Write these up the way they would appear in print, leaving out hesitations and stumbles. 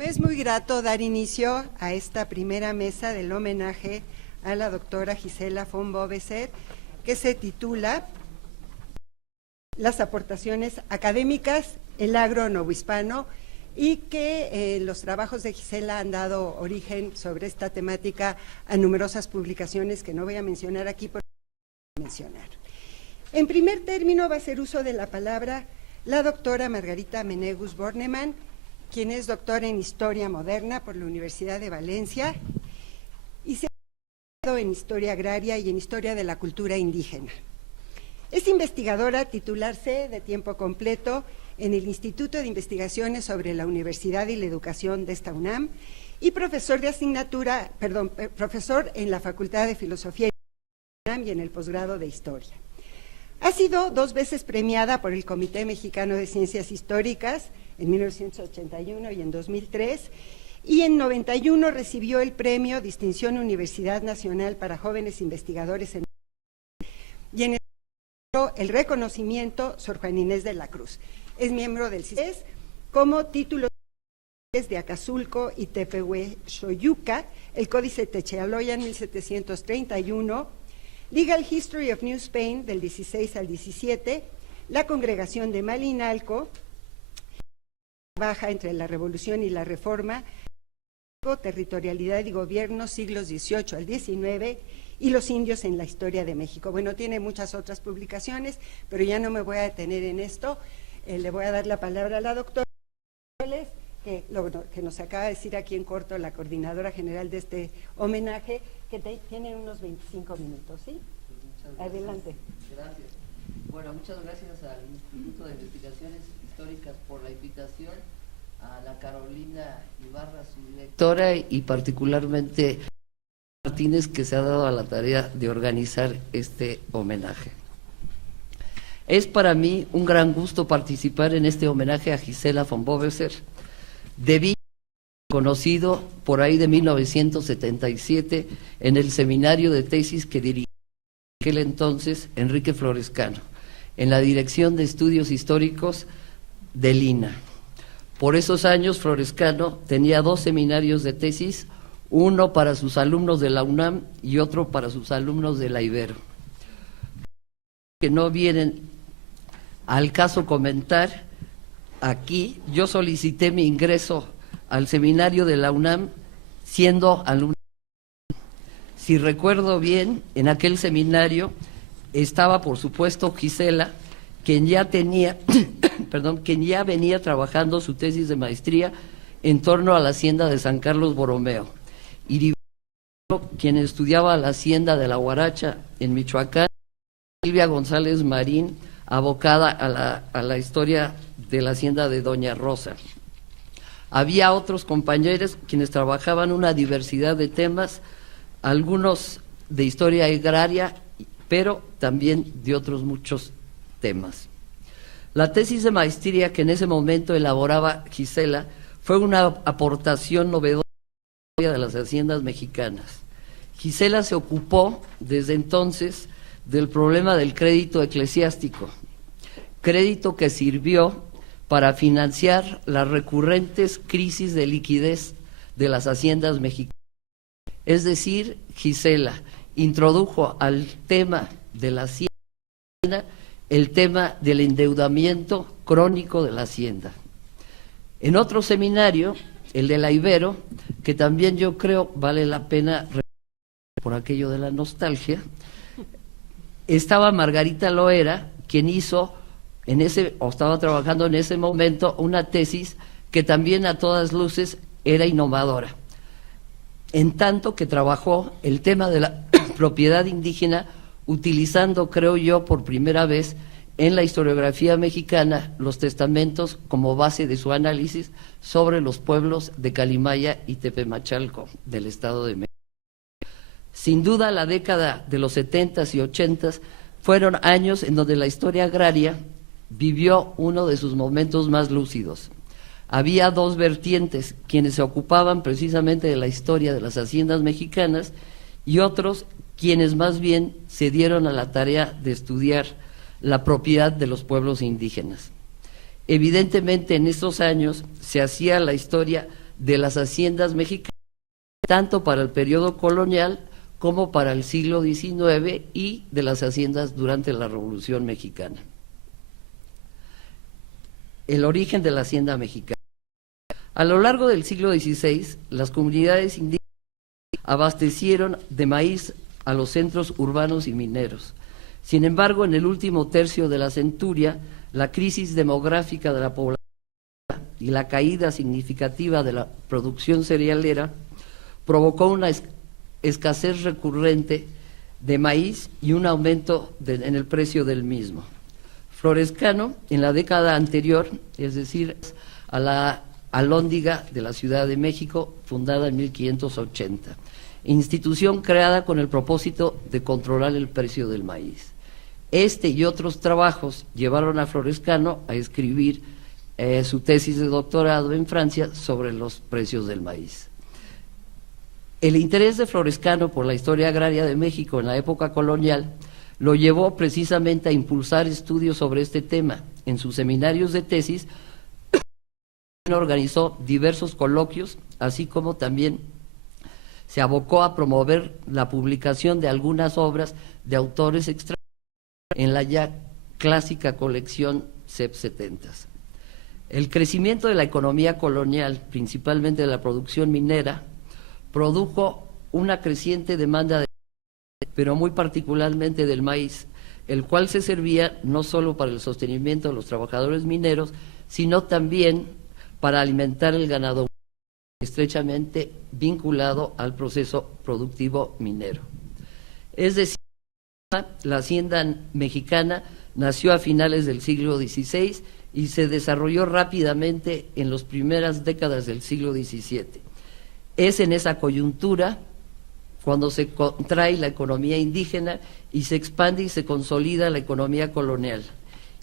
Me es muy grato dar inicio a esta primera mesa del homenaje a la doctora Gisela von Boveser, que se titula Las aportaciones académicas, el agro novohispano, y que los trabajos de Gisela han dado origen sobre esta temática a numerosas publicaciones que no voy a mencionar aquí, pero voy a mencionar. En primer término va a hacer uso de la palabra la doctora Margarita Menegus Bornemann, quien es doctora en Historia Moderna por la Universidad de Valencia y se ha doctorado en Historia Agraria y en Historia de la Cultura Indígena. Es investigadora titular C de tiempo completo en el Instituto de Investigaciones sobre la Universidad y la Educación de esta UNAM y profesor en la Facultad de Filosofía de UNAM y en el posgrado de Historia. Ha sido 2 veces premiada por el Comité Mexicano de Ciencias Históricas en 1981 y en 2003, y en 91 recibió el premio Distinción Universidad Nacional para Jóvenes Investigadores y en el reconocimiento Sor Juana Inés de la Cruz. Es miembro del CICES como títulos de Acazulco y Tepehuexoyuca, el Códice Techaloyan 1731, Legal History of New Spain del 16 al 17, la Congregación de Malinalco, baja entre la Revolución y la Reforma, Territorialidad y Gobierno, siglos XVIII al XIX, y los indios en la historia de México. Bueno, tiene muchas otras publicaciones, pero ya no me voy a detener en esto. Le voy a dar la palabra a la doctora que nos acaba de decir aquí en corto la coordinadora general de este homenaje, que tiene unos 25 minutos, ¿sí? Adelante. Gracias. Bueno, muchas gracias al Instituto de Investigaciones Históricas por la invitación, a la Carolina Ibarra, su directora, y particularmente a Martínez, que se ha dado a la tarea de organizar este homenaje. Es para mí un gran gusto participar en este homenaje a Gisela von Boveser, conocido por ahí de 1977 en el seminario de tesis que dirigía en aquel entonces Enrique Florescano, en la Dirección de Estudios Históricos del INAH. Por esos años Florescano tenía 2 seminarios de tesis, uno para sus alumnos de la UNAM y otro para sus alumnos de la Ibero. Que no vienen al caso comentar, aquí yo solicité mi ingreso al seminario de la UNAM siendo alumno. Si recuerdo bien, en aquel seminario estaba, por supuesto, Gisela, quien ya venía trabajando su tesis de maestría en torno a la hacienda de San Carlos Borromeo, y quien estudiaba la hacienda de la Huaracha en Michoacán, Silvia González Marín, abocada a la historia de la hacienda de Doña Rosa. Había otros compañeros quienes trabajaban una diversidad de temas, algunos de historia agraria, pero también de otros muchos temas. La tesis de maestría que en ese momento elaboraba Gisela fue una aportación novedosa de las haciendas mexicanas. Gisela se ocupó desde entonces del problema del crédito eclesiástico, crédito que sirvió para financiar las recurrentes crisis de liquidez de las haciendas mexicanas. Es decir, Gisela introdujo al tema de la hacienda el tema del endeudamiento crónico de la hacienda. En otro seminario, el de la Ibero, que también yo creo vale la pena por aquello de la nostalgia, estaba Margarita Loera, quien hizo estaba trabajando en ese momento una tesis que también a todas luces era innovadora, en tanto que trabajó el tema de la propiedad indígena, utilizando, creo yo, por primera vez en la historiografía mexicana los testamentos como base de su análisis sobre los pueblos de Calimaya y Tepemachalco del Estado de México. Sin duda, la década de los 70s y 80s fueron años en donde la historia agraria vivió uno de sus momentos más lúcidos. Había 2 vertientes, quienes se ocupaban precisamente de la historia de las haciendas mexicanas y otros quienes más bien se dieron a la tarea de estudiar la propiedad de los pueblos indígenas. Evidentemente en estos años se hacía la historia de las haciendas mexicanas, tanto para el periodo colonial como para el siglo XIX y de las haciendas durante la Revolución Mexicana. El origen de la hacienda mexicana. A lo largo del siglo XVI, las comunidades indígenas abastecieron de maíz a los centros urbanos y mineros. Sin embargo, en el último tercio de la centuria, la crisis demográfica de la población y la caída significativa de la producción cerealera provocó una escasez recurrente de maíz y un aumento en el precio del mismo. Florescano, en la década anterior, es decir, a la Alhóndiga de la Ciudad de México, fundada en 1580, institución creada con el propósito de controlar el precio del maíz. Este y otros trabajos llevaron a Florescano a escribir su tesis de doctorado en Francia sobre los precios del maíz. El interés de Florescano por la historia agraria de México en la época colonial lo llevó precisamente a impulsar estudios sobre este tema. En sus seminarios de tesis organizó diversos coloquios, así como también se abocó a promover la publicación de algunas obras de autores extranjeros en la ya clásica colección CEP 70. El crecimiento de la economía colonial, principalmente de la producción minera, produjo una creciente demanda de, pero muy particularmente del maíz, el cual se servía no solo para el sostenimiento de los trabajadores mineros, sino también para alimentar el ganado, estrechamente vinculado al proceso productivo minero. Es decir, la hacienda mexicana nació a finales del siglo XVI y se desarrolló rápidamente en las primeras décadas del siglo XVII. Es en esa coyuntura cuando se contrae la economía indígena y se expande y se consolida la economía colonial,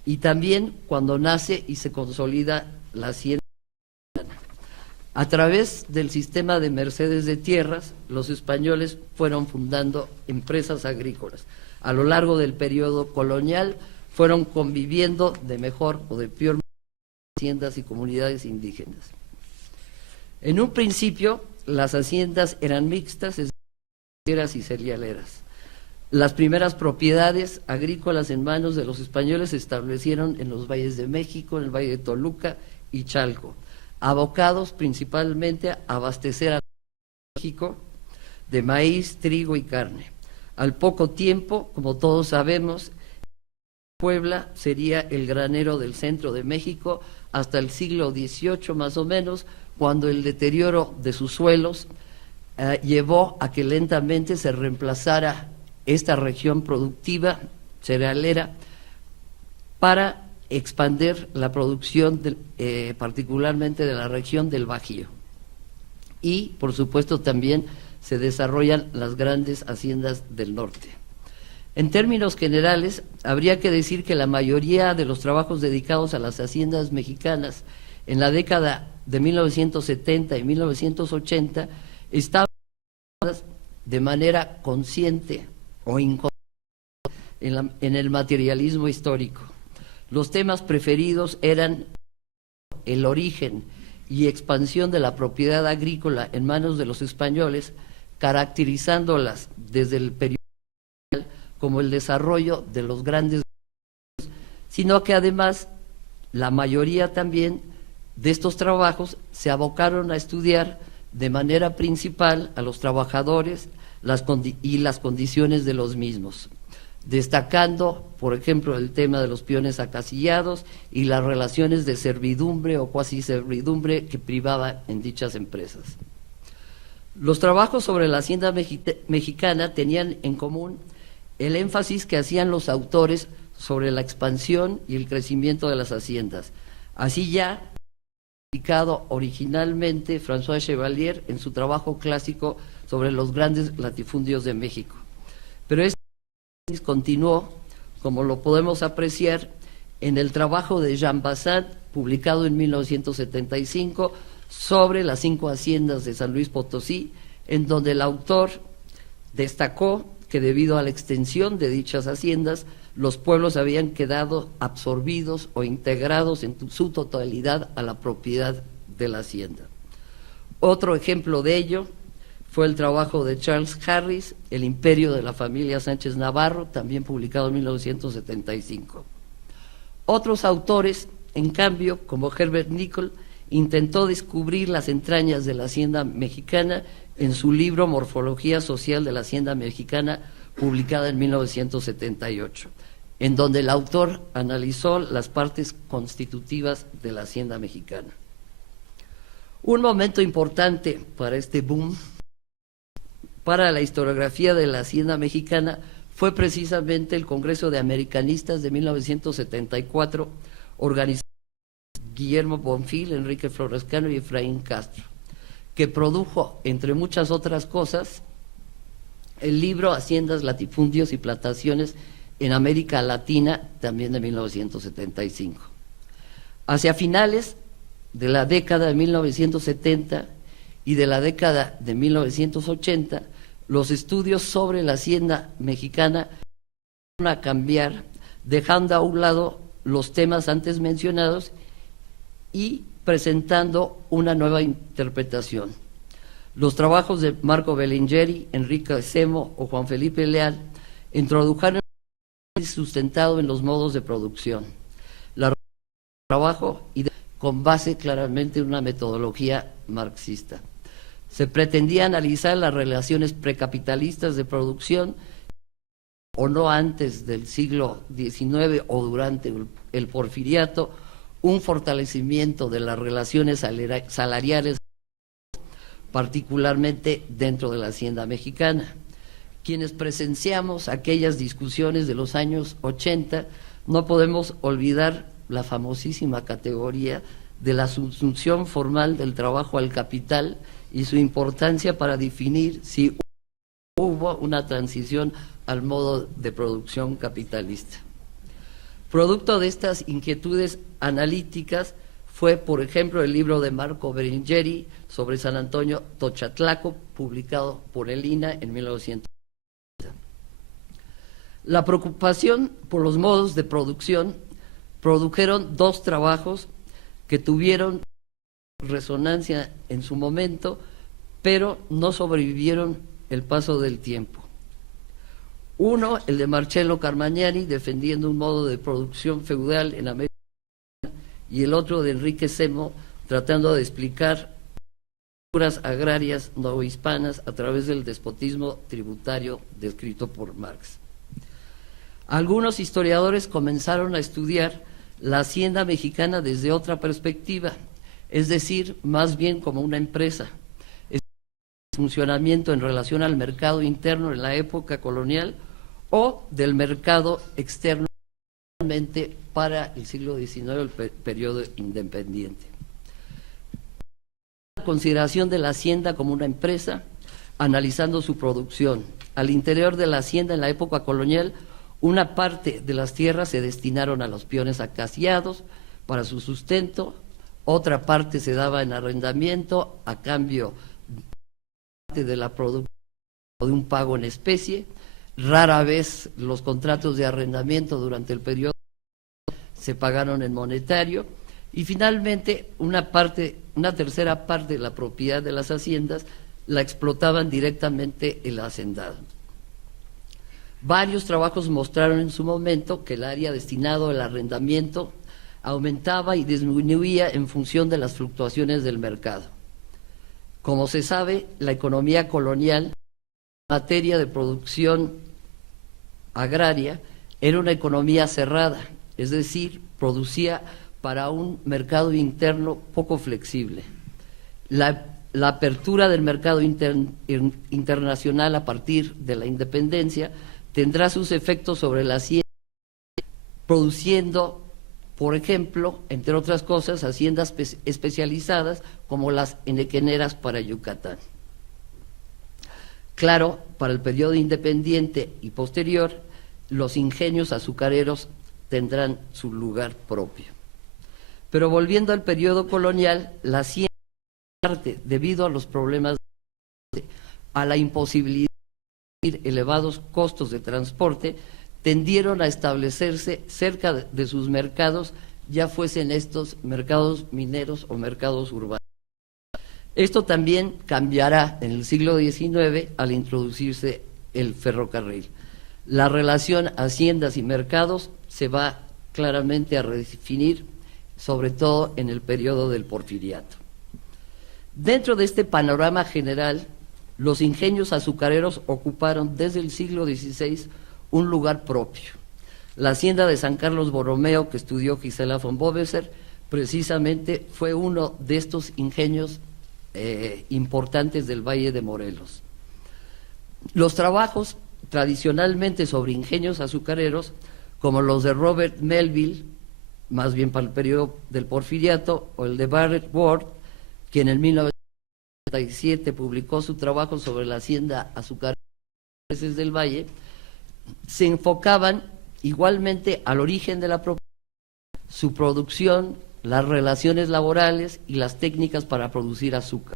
y también cuando nace y se consolida la hacienda. A través del sistema de mercedes de tierras, los españoles fueron fundando empresas agrícolas. A lo largo del periodo colonial fueron conviviendo de mejor o de peor manera haciendas y comunidades indígenas. En un principio, las haciendas eran mixtas, es decir, y cerealeras. Las primeras propiedades agrícolas en manos de los españoles se establecieron en los valles de México, en el valle de Toluca y Chalco, abocados principalmente a abastecer a México de maíz, trigo y carne. Al poco tiempo, como todos sabemos, Puebla sería el granero del centro de México hasta el siglo XVIII más o menos, cuando el deterioro de sus suelos llevó a que lentamente se reemplazara esta región productiva cerealera para expandir la producción particularmente de la región del Bajío. Y, por supuesto, también se desarrollan las grandes haciendas del norte. En términos generales, habría que decir que la mayoría de los trabajos dedicados a las haciendas mexicanas en la década de 1970 y 1980 estaban de manera consciente o inconsciente en el materialismo histórico. Los temas preferidos eran el origen y expansión de la propiedad agrícola en manos de los españoles, caracterizándolas desde el periodo como el desarrollo de los grandes, sino que además la mayoría también de estos trabajos se abocaron a estudiar de manera principal a los trabajadores y las condiciones de los mismos, destacando, por ejemplo, el tema de los peones acasillados y las relaciones de servidumbre o cuasi servidumbre que privaba en dichas empresas. Los trabajos sobre la hacienda mexicana tenían en común el énfasis que hacían los autores sobre la expansión y el crecimiento de las haciendas. Así ya explicado originalmente François Chevalier en su trabajo clásico sobre los grandes latifundios de México. Pero este continuó, como lo podemos apreciar, en el trabajo de Jean Bassat, publicado en 1975, sobre las 5 haciendas de San Luis Potosí, en donde el autor destacó que debido a la extensión de dichas haciendas, los pueblos habían quedado absorbidos o integrados en su totalidad a la propiedad de la hacienda. Otro ejemplo de ello fue el trabajo de Charles Harris, El imperio de la familia Sánchez Navarro, también publicado en 1975. Otros autores, en cambio, como Herbert Nicholl, intentó descubrir las entrañas de la hacienda mexicana en su libro Morfología Social de la Hacienda Mexicana, publicada en 1978, en donde el autor analizó las partes constitutivas de la hacienda mexicana. Un momento importante para este boom, para la historiografía de la hacienda mexicana, fue precisamente el Congreso de Americanistas de 1974, organizado por Guillermo Bonfil, Enrique Florescano y Efraín Castro, que produjo, entre muchas otras cosas, el libro Haciendas, Latifundios y Plantaciones en América Latina, también de 1975. Hacia finales de la década de 1970 y de la década de 1980, los estudios sobre la hacienda mexicana van a cambiar, dejando a un lado los temas antes mencionados y presentando una nueva interpretación. Los trabajos de Marco Belingeri, Enrique Semo o Juan Felipe Leal introdujeron un sustentado en los modos de producción, la trabajo y con base claramente en una metodología marxista. Se pretendía analizar las relaciones precapitalistas de producción o no antes del siglo XIX o durante el porfiriato, un fortalecimiento de las relaciones salariales, particularmente dentro de la hacienda mexicana. Quienes presenciamos aquellas discusiones de los años 80, no podemos olvidar la famosísima categoría de la subsunción formal del trabajo al capital y su importancia para definir si hubo una transición al modo de producción capitalista. Producto de estas inquietudes analíticas fue, por ejemplo, el libro de Marco Belingeri sobre San Antonio Tochatlaco, publicado por el INA en 1900. La preocupación por los modos de producción produjeron dos trabajos que tuvieron resonancia en su momento, pero no sobrevivieron el paso del tiempo. Uno, el de Marcello Carmagnani, defendiendo un modo de producción feudal en América, y el otro de Enrique Semo, tratando de explicar estructuras agrarias novohispanas a través del despotismo tributario descrito por Marx. Algunos historiadores comenzaron a estudiar la hacienda mexicana desde otra perspectiva, es decir, más bien como una empresa. Es funcionamiento en relación al mercado interno en la época colonial o del mercado externo para el siglo XIX, el periodo independiente. La consideración de la hacienda como una empresa, analizando su producción. Al interior de la hacienda en la época colonial, una parte de las tierras se destinaron a los peones acaciados para su sustento, otra parte se daba en arrendamiento a cambio de la producción o de un pago en especie. Rara vez los contratos de arrendamiento durante el periodo se pagaron en monetario, y finalmente una tercera parte de la propiedad de las haciendas la explotaban directamente el hacendado. Varios trabajos mostraron en su momento que el área destinado al arrendamiento aumentaba y disminuía en función de las fluctuaciones del mercado. Como se sabe, la economía colonial en materia de producción agraria era una economía cerrada, es decir, producía para un mercado interno poco flexible. La apertura del mercado internacional a partir de la independencia tendrá sus efectos sobre la hacienda, produciendo, por ejemplo, entre otras cosas, haciendas especializadas como las henequeneras para Yucatán. Claro, para el periodo independiente y posterior, los ingenios azucareros tendrán su lugar propio. Pero volviendo al periodo colonial, la hacienda, debido a los problemas, a la imposibilidad de elevados costos de transporte, tendieron a establecerse cerca de sus mercados, ya fuesen estos mercados mineros o mercados urbanos. Esto también cambiará en el siglo XIX al introducirse el ferrocarril. La relación haciendas y mercados se va claramente a redefinir, sobre todo en el periodo del Porfiriato. Dentro de este panorama general, los ingenios azucareros ocuparon desde el siglo XVI un lugar propio. La hacienda de San Carlos Borromeo, que estudió Gisela von Boveser, precisamente fue uno de estos ingenios importantes del Valle de Morelos. Los trabajos tradicionalmente sobre ingenios azucareros, como los de Robert Melville, más bien para el periodo del Porfiriato, o el de Barrett Ward, quien en 1937 publicó su trabajo sobre la hacienda azucarera del Valle, se enfocaban igualmente al origen de la propiedad, su producción, las relaciones laborales y las técnicas para producir azúcar.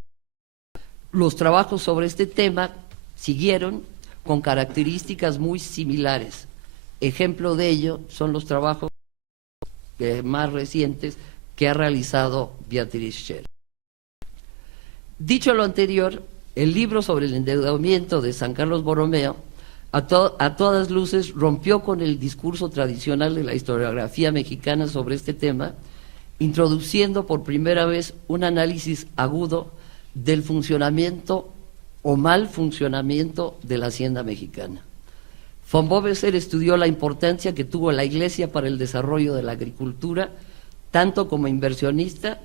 Los trabajos sobre este tema siguieron con características muy similares. Ejemplo de ello son los trabajos más recientes que ha realizado Beatriz Scher. Dicho lo anterior, el libro sobre el endeudamiento de San Carlos Borromeo a todas luces rompió con el discurso tradicional de la historiografía mexicana sobre este tema, introduciendo por primera vez un análisis agudo del funcionamiento o mal funcionamiento de la hacienda mexicana. Von Boveser estudió la importancia que tuvo la Iglesia para el desarrollo de la agricultura, tanto como inversionista,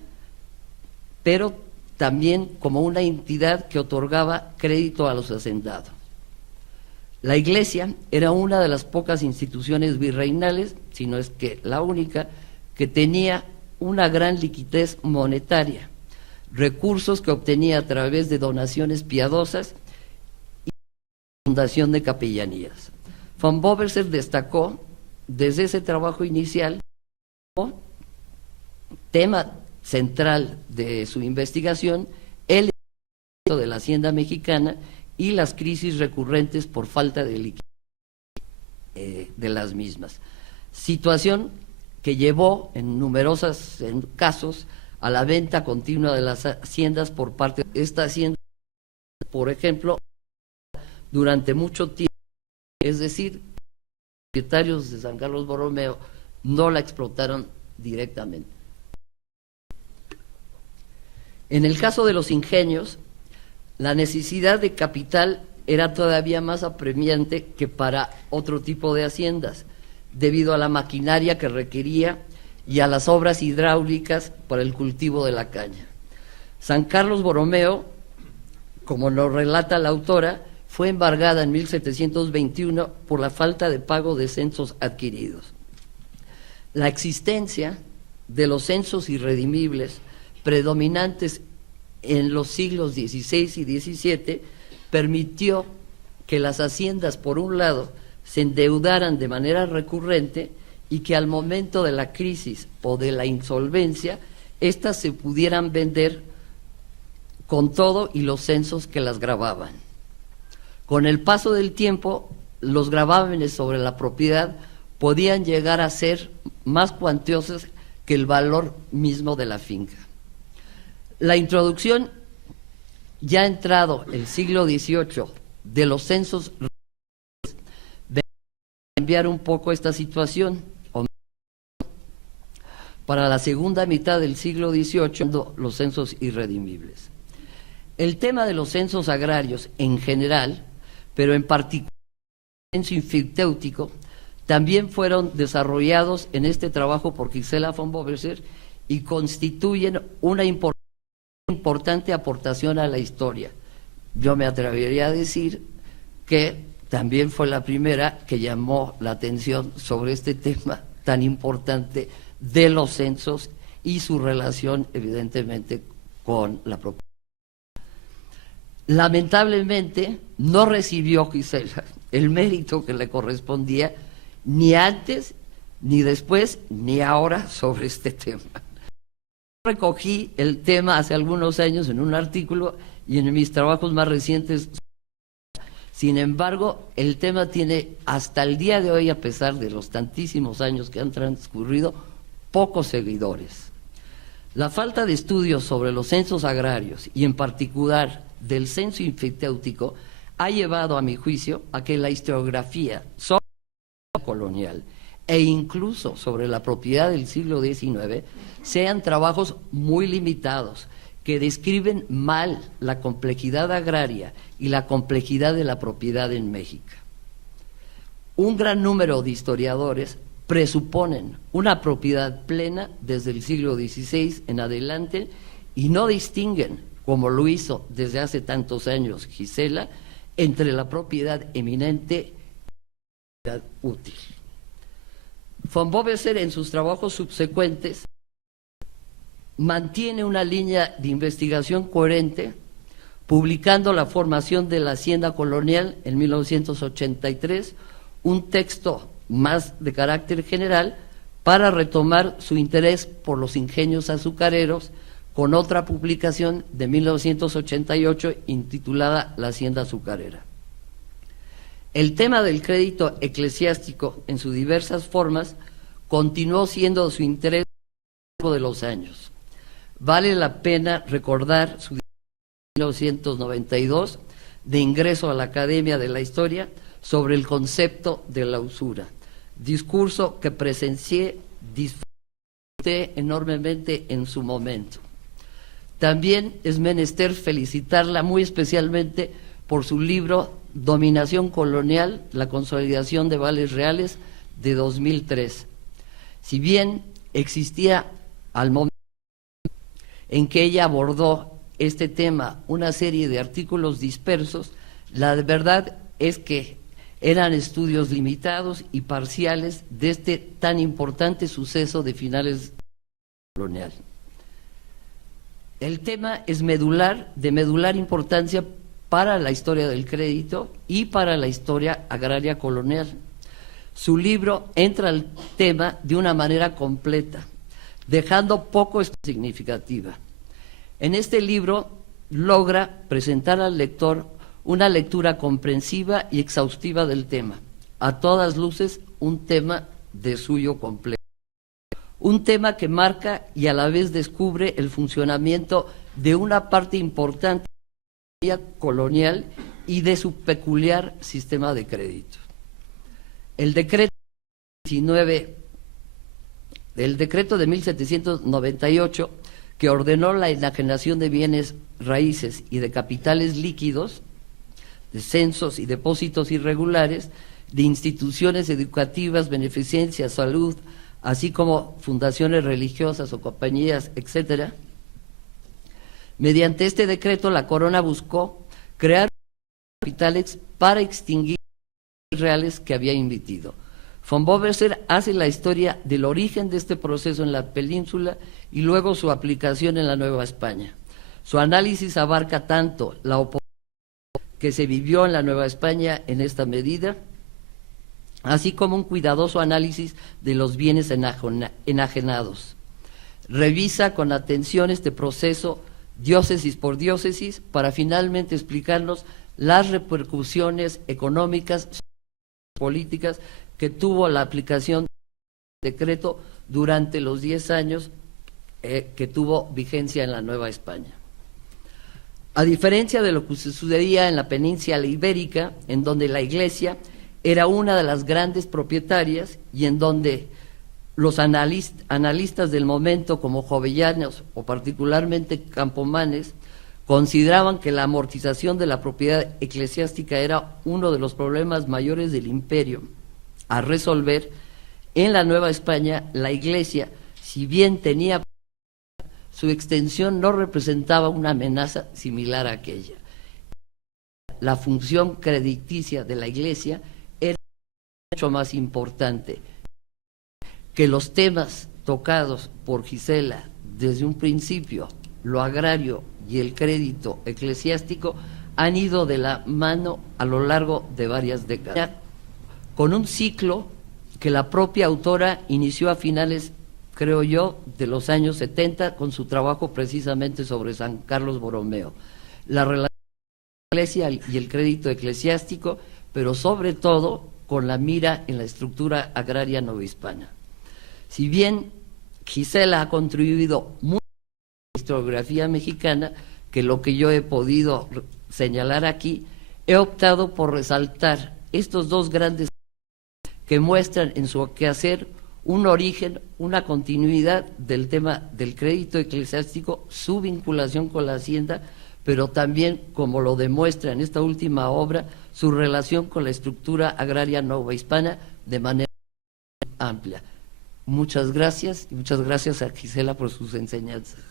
pero también como una entidad que otorgaba crédito a los hacendados. La Iglesia era una de las pocas instituciones virreinales, si no es que la única, que tenía una gran liquidez monetaria, recursos que obtenía a través de donaciones piadosas y fundación de capellanías. Von Boveser destacó desde ese trabajo inicial como tema central de su investigación el de la hacienda mexicana y las crisis recurrentes por falta de liquidez de las mismas. Situación que llevó en numerosos casos a la venta continua de las haciendas por parte de esta hacienda, por ejemplo, durante mucho tiempo, es decir, los propietarios de San Carlos Borromeo no la explotaron directamente. En el caso de los ingenios, la necesidad de capital era todavía más apremiante que para otro tipo de haciendas, debido a la maquinaria que requería y a las obras hidráulicas para el cultivo de la caña. San Carlos Borromeo, como nos relata la autora, fue embargada en 1721 por la falta de pago de censos adquiridos. La existencia de los censos irredimibles predominantes en los siglos XVI y XVII permitió que las haciendas, por un lado, se endeudaran de manera recurrente y que al momento de la crisis o de la insolvencia, éstas se pudieran vender con todo y los censos que las gravaban. Con el paso del tiempo, los gravámenes sobre la propiedad podían llegar a ser más cuantiosos que el valor mismo de la finca. La introducción, ya entrado el siglo XVIII, de los censos va a cambiar un poco esta situación. Para la segunda mitad del siglo XVIII, los censos irredimibles. El tema de los censos agrarios en general, pero en particular el censo infiltéutico, también fueron desarrollados en este trabajo por Gisela von Boveser y constituyen una importante aportación a la historia. Yo me atrevería a decir que también fue la primera que llamó la atención sobre este tema tan importante de los censos y su relación, evidentemente, con la propiedad. Lamentablemente, no recibió Gisela el mérito que le correspondía, ni antes, ni después, ni ahora sobre este tema. Recogí el tema hace algunos años en un artículo y en mis trabajos más recientes. Sin embargo, el tema tiene hasta el día de hoy, a pesar de los tantísimos años que han transcurrido, pocos seguidores. La falta de estudios sobre los censos agrarios y en particular del censo infectéutico ha llevado, a mi juicio, a que la historiografía sobre la colonial e incluso sobre la propiedad del siglo XIX sean trabajos muy limitados que describen mal la complejidad agraria y la complejidad de la propiedad en México. Un gran número de historiadores presuponen una propiedad plena desde el siglo XVI en adelante y no distinguen, como lo hizo desde hace tantos años Gisela, entre la propiedad eminente y la propiedad útil. Von Boveser, en sus trabajos subsecuentes, mantiene una línea de investigación coherente, publicando La formación de la hacienda colonial en 1983, un texto más de carácter general para retomar su interés por los ingenios azucareros, con otra publicación de 1988 intitulada La hacienda azucarera. El tema del crédito eclesiástico en sus diversas formas continuó siendo su interés a lo largo de los años. Vale la pena recordar su 1992 de ingreso a la Academia de la Historia sobre el concepto de la usura, discurso que presencié, disfruté enormemente en su momento. También es menester felicitarla muy especialmente por su libro Dominación colonial, la consolidación de vales reales, de 2003. Si bien existía al momento en que ella abordó este tema una serie de artículos dispersos, la verdad es que eran estudios limitados y parciales de este tan importante suceso de finales colonial. El tema es de medular importancia para la historia del crédito y para la historia agraria colonial. Su libro entra al tema de una manera completa, dejando poco significativa. En este libro logra presentar al lector una lectura comprensiva y exhaustiva del tema, a todas luces un tema de suyo completo. Un tema que marca y a la vez descubre el funcionamiento de una parte importante de la economía colonial y de su peculiar sistema de crédito. El decreto de 1798, que ordenó la enajenación de bienes raíces y de capitales líquidos, de censos y depósitos irregulares, de instituciones educativas, beneficencia, salud, así como fundaciones religiosas o compañías, etcétera. Mediante este decreto, la corona buscó crear capitales para extinguir los reales que había emitido. Von Boveser hace la historia del origen de este proceso en la península y luego su aplicación en la Nueva España. Su análisis abarca tanto la oposición que se vivió en la Nueva España en esta medida, así como un cuidadoso análisis de los bienes enajenados. Revisa con atención este proceso diócesis por diócesis para finalmente explicarnos las repercusiones económicas y políticas que tuvo la aplicación del decreto durante los 10 años que tuvo vigencia en la Nueva España. A diferencia de lo que sucedía en la península ibérica, en donde la Iglesia era una de las grandes propietarias y en donde los analistas del momento, como Jovellanos o particularmente Campomanes, consideraban que la amortización de la propiedad eclesiástica era uno de los problemas mayores del imperio a resolver. En la Nueva España, la Iglesia, si bien tenía, su extensión no representaba una amenaza similar a aquella. La función crediticia de la Iglesia era mucho más importante que los temas tocados por Gisela desde un principio, lo agrario y el crédito eclesiástico, han ido de la mano a lo largo de varias décadas, con un ciclo que la propia autora inició a finales, creo yo, de los años 70, con su trabajo precisamente sobre San Carlos Borromeo, la relación de la Iglesia y el crédito eclesiástico, pero sobre todo con la mira en la estructura agraria novohispana. Si bien Gisela ha contribuido mucho historiografía mexicana, que lo que yo he podido señalar aquí, he optado por resaltar estos dos grandes que muestran en su quehacer un origen, una continuidad del tema del crédito eclesiástico, su vinculación con la hacienda, pero también, como lo demuestra en esta última obra, su relación con la estructura agraria novohispana de manera amplia. Muchas gracias, y muchas gracias a Gisela por sus enseñanzas.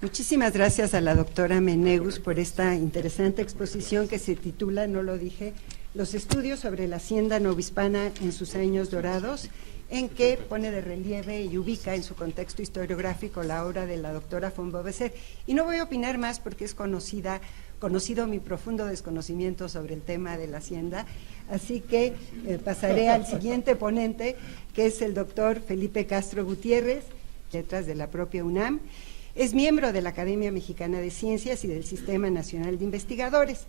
Muchísimas gracias a la doctora Menegus por esta interesante exposición que se titula, no lo dije, Los estudios sobre la hacienda novohispana en sus años dorados, en que pone de relieve y ubica en su contexto historiográfico la obra de la doctora von Boveset. Y no voy a opinar más porque es conocido mi profundo desconocimiento sobre el tema de la hacienda, así que pasaré al siguiente ponente, que es el doctor Felipe Castro Gutiérrez, letras de la propia UNAM. Es miembro de la Academia Mexicana de Ciencias y del Sistema Nacional de Investigadores.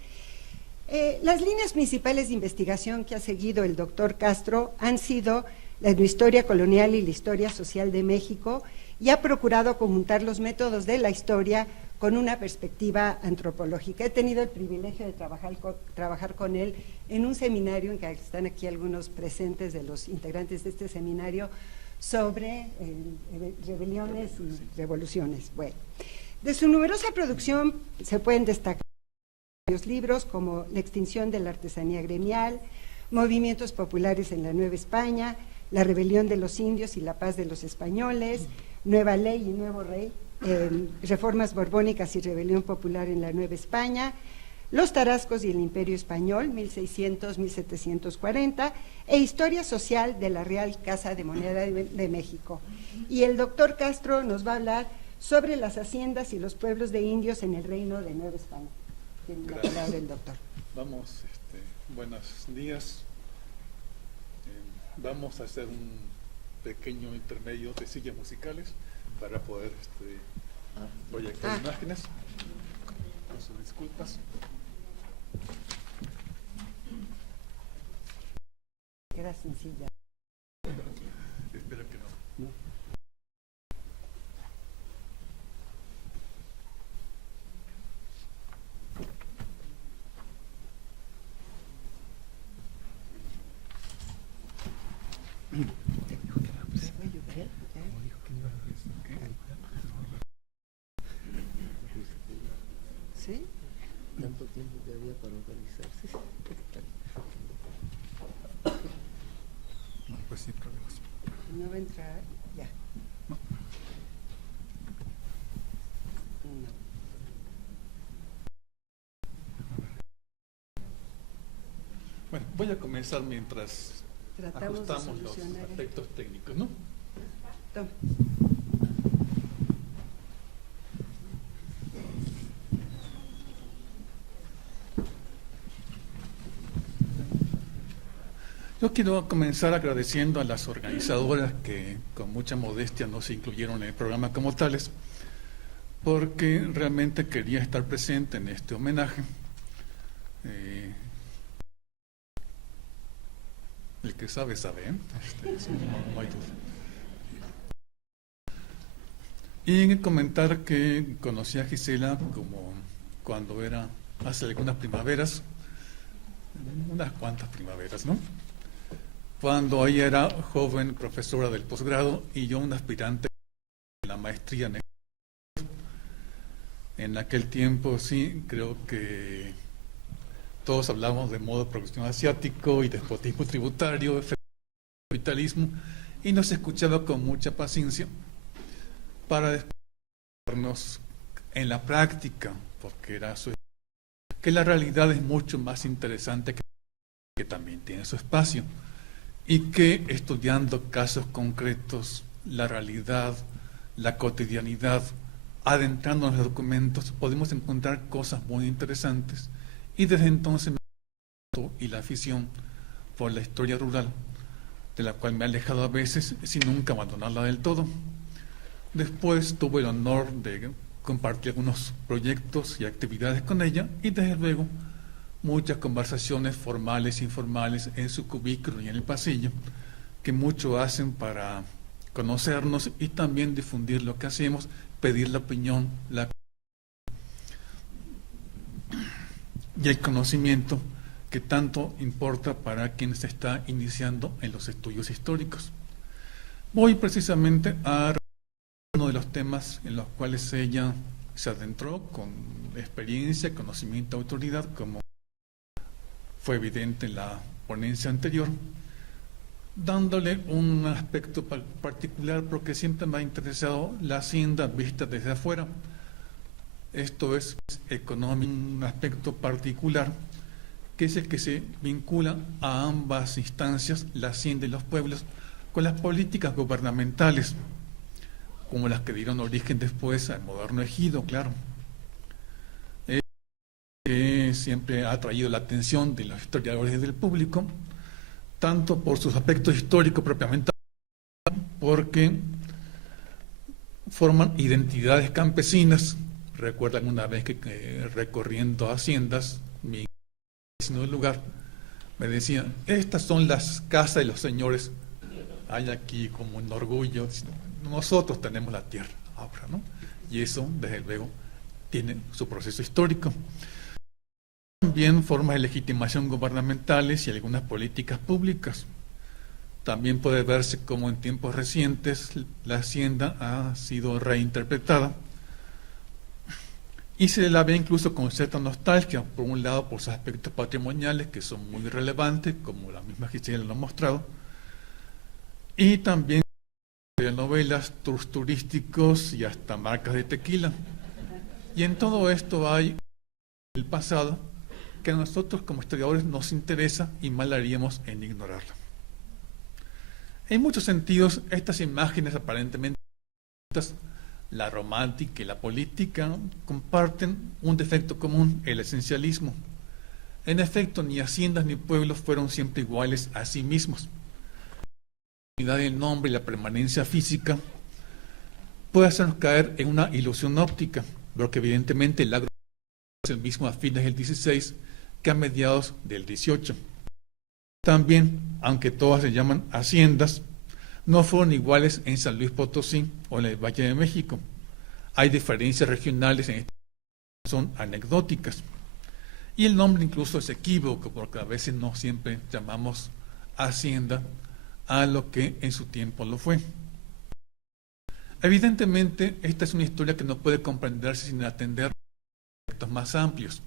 Las líneas principales de investigación que ha seguido el doctor Castro han sido la etnohistoria colonial y la historia social de México, y ha procurado conjuntar los métodos de la historia con una perspectiva antropológica. He tenido el privilegio de trabajar con él en un seminario, en que están aquí algunos presentes de los integrantes de este seminario, sobre rebeliones y revoluciones. Bueno, de su numerosa producción se pueden destacar varios libros como La extinción de la artesanía gremial, Movimientos populares en la Nueva España, La rebelión de los indios y la paz de los españoles, Nueva ley y nuevo rey, Reformas borbónicas y rebelión popular en la Nueva España, Los tarascos y el Imperio Español, 1600-1740, e Historia social de la Real Casa de Moneda de México. Y el doctor Castro nos va a hablar sobre las haciendas y los pueblos de indios en el Reino de Nueva España. Tiene la palabra el doctor. Vamos, buenos días. Vamos a hacer un pequeño intermedio de sillas musicales para poder proyectar imágenes. Con sus disculpas. Era sencilla. Espero que no. ¿Sí? Tanto tiempo que había para organizarse. No, pues sin problemas. No va a entrar, ya. No. No. Bueno, voy a comenzar mientras Tratamos de ajustamos los solucionar el- aspectos técnicos, ¿no? Toma. Yo quiero comenzar agradeciendo a las organizadoras que con mucha modestia no se incluyeron en el programa como tales, porque realmente quería estar presente en este homenaje. El que sabe, sabe, ¿eh? Sí, no hay duda. Y comentar que conocí a Gisela como cuando era hace algunas primaveras, unas cuantas primaveras, ¿no? Cuando ella era joven profesora del posgrado y yo un aspirante de la maestría en aquel tiempo. Sí, creo que todos hablamos de modo profesional asiático y despotismo tributario, capitalismo, y nos escuchaba con mucha paciencia para después en la práctica, porque era que la realidad es mucho más interesante, que también tiene su espacio, y que estudiando casos concretos, la realidad, la cotidianidad, adentrándonos en los documentos, podemos encontrar cosas muy interesantes. Y desde entonces y la afición por la historia rural, de la cual me he alejado a veces sin nunca abandonarla del todo. Después tuve el honor de compartir algunos proyectos y actividades con ella, y desde luego muchas conversaciones formales e informales en su cubículo y en el pasillo, que mucho hacen para conocernos y también difundir lo que hacemos, pedir la opinión y el conocimiento que tanto importa para quien se está iniciando en los estudios históricos. Voy precisamente a uno de los temas en los cuales ella se adentró con experiencia, conocimiento, autoridad, como fue evidente en la ponencia anterior, dándole un aspecto particular porque siempre me ha interesado la hacienda vista desde afuera. Esto es económico, un aspecto particular que es el que se vincula a ambas instancias, la hacienda y los pueblos, con las políticas gubernamentales, como las que dieron origen después al moderno ejido, claro. Que siempre ha atraído la atención de los historiadores y del público, tanto por sus aspectos históricos propiamente, porque forman identidades campesinas. Recuerdan una vez que recorriendo haciendas, mi vecino del lugar me decía, estas son las casas de los señores, hay aquí como un orgullo, nosotros tenemos la tierra ahora, ¿no? Y eso, desde luego, tiene su proceso histórico. También formas de legitimación gubernamentales y algunas políticas públicas. También puede verse como en tiempos recientes la hacienda ha sido reinterpretada y se la ve incluso con cierta nostalgia, por un lado por sus aspectos patrimoniales que son muy relevantes, como la misma Gisela lo ha mostrado, y también novelas, tours turísticos y hasta marcas de tequila. Y en todo esto hay el pasado que a nosotros como historiadores nos interesa y mal haríamos en ignorarlo. En muchos sentidos, estas imágenes aparentemente, la romántica y la política, comparten un defecto común, el esencialismo. En efecto, ni haciendas ni pueblos fueron siempre iguales a sí mismos. La unidad del nombre y la permanencia física puede hacernos caer en una ilusión óptica, porque evidentemente el agro es el mismo a fines del 16 que a mediados del 18. También, aunque todas se llaman haciendas, no fueron iguales en San Luis Potosí o en el Valle de México. Hay diferencias regionales en estas que son anecdóticas. Y el nombre incluso es equívoco, porque a veces no siempre llamamos hacienda a lo que en su tiempo lo fue. Evidentemente, esta es una historia que no puede comprenderse sin atender aspectos más amplios.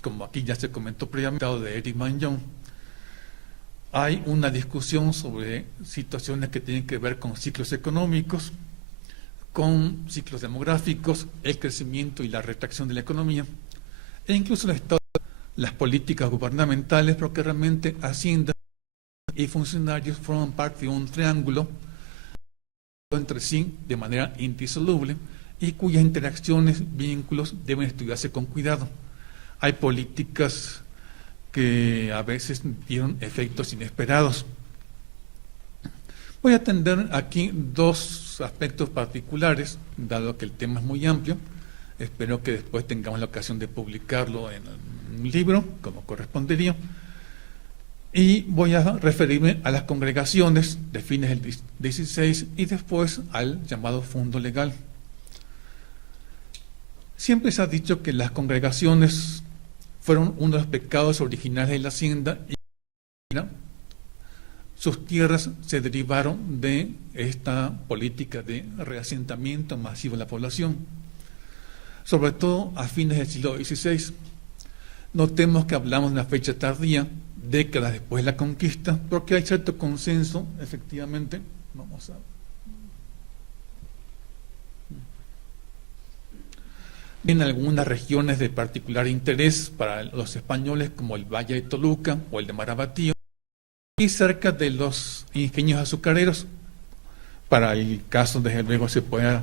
Como aquí ya se comentó previamente, de Eric Magnon, hay una discusión sobre situaciones que tienen que ver con ciclos económicos, con ciclos demográficos, el crecimiento y la retracción de la economía, e incluso las políticas gubernamentales, porque realmente Hacienda y funcionarios forman parte de un triángulo entre sí de manera indisoluble y cuyas interacciones, vínculos deben estudiarse con cuidado. Hay políticas que a veces dieron efectos inesperados. Voy a atender aquí dos aspectos particulares, dado que el tema es muy amplio. Espero que después tengamos la ocasión de publicarlo en un libro, como correspondería. Y voy a referirme a las congregaciones de fines del 16 y después al llamado fondo legal. Siempre se ha dicho que las congregaciones fueron uno de los pecados originales de la hacienda y sus tierras se derivaron de esta política de reasentamiento masivo de la población, sobre todo a fines del siglo XVI. Notemos que hablamos de una fecha tardía, décadas después de la conquista, porque hay cierto consenso, efectivamente. Vamos a en algunas regiones de particular interés para los españoles, como el Valle de Toluca o el de Marabatío, y cerca de los ingenios azucareros. Para el caso, desde luego, se puede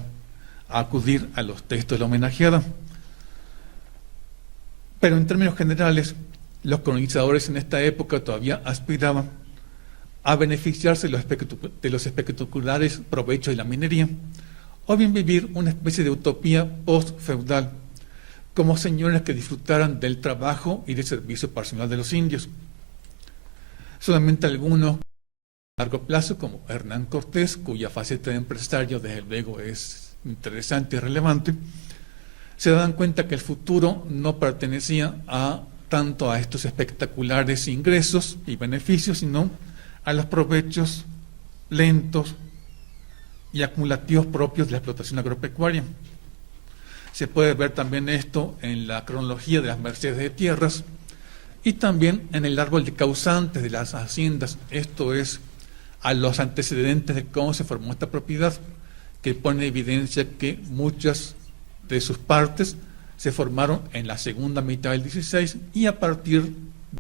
acudir a los textos de la homenajeada. Pero en términos generales, los colonizadores en esta época todavía aspiraban a beneficiarse de los espectaculares provechos de la minería, o bien vivir una especie de utopía post-feudal, como señores que disfrutaran del trabajo y del servicio personal de los indios. Solamente algunos a largo plazo, como Hernán Cortés, cuya faceta de empresario desde luego es interesante y relevante, se dan cuenta que el futuro no pertenecía tanto a estos espectaculares ingresos y beneficios, sino a los provechos lentos y acumulativos propios de la explotación agropecuaria. Se puede ver también esto en la cronología de las mercedes de tierras y también en el árbol de causantes de las haciendas, esto es, a los antecedentes de cómo se formó esta propiedad, que pone en evidencia que muchas de sus partes se formaron en la segunda mitad del XVI y a partir de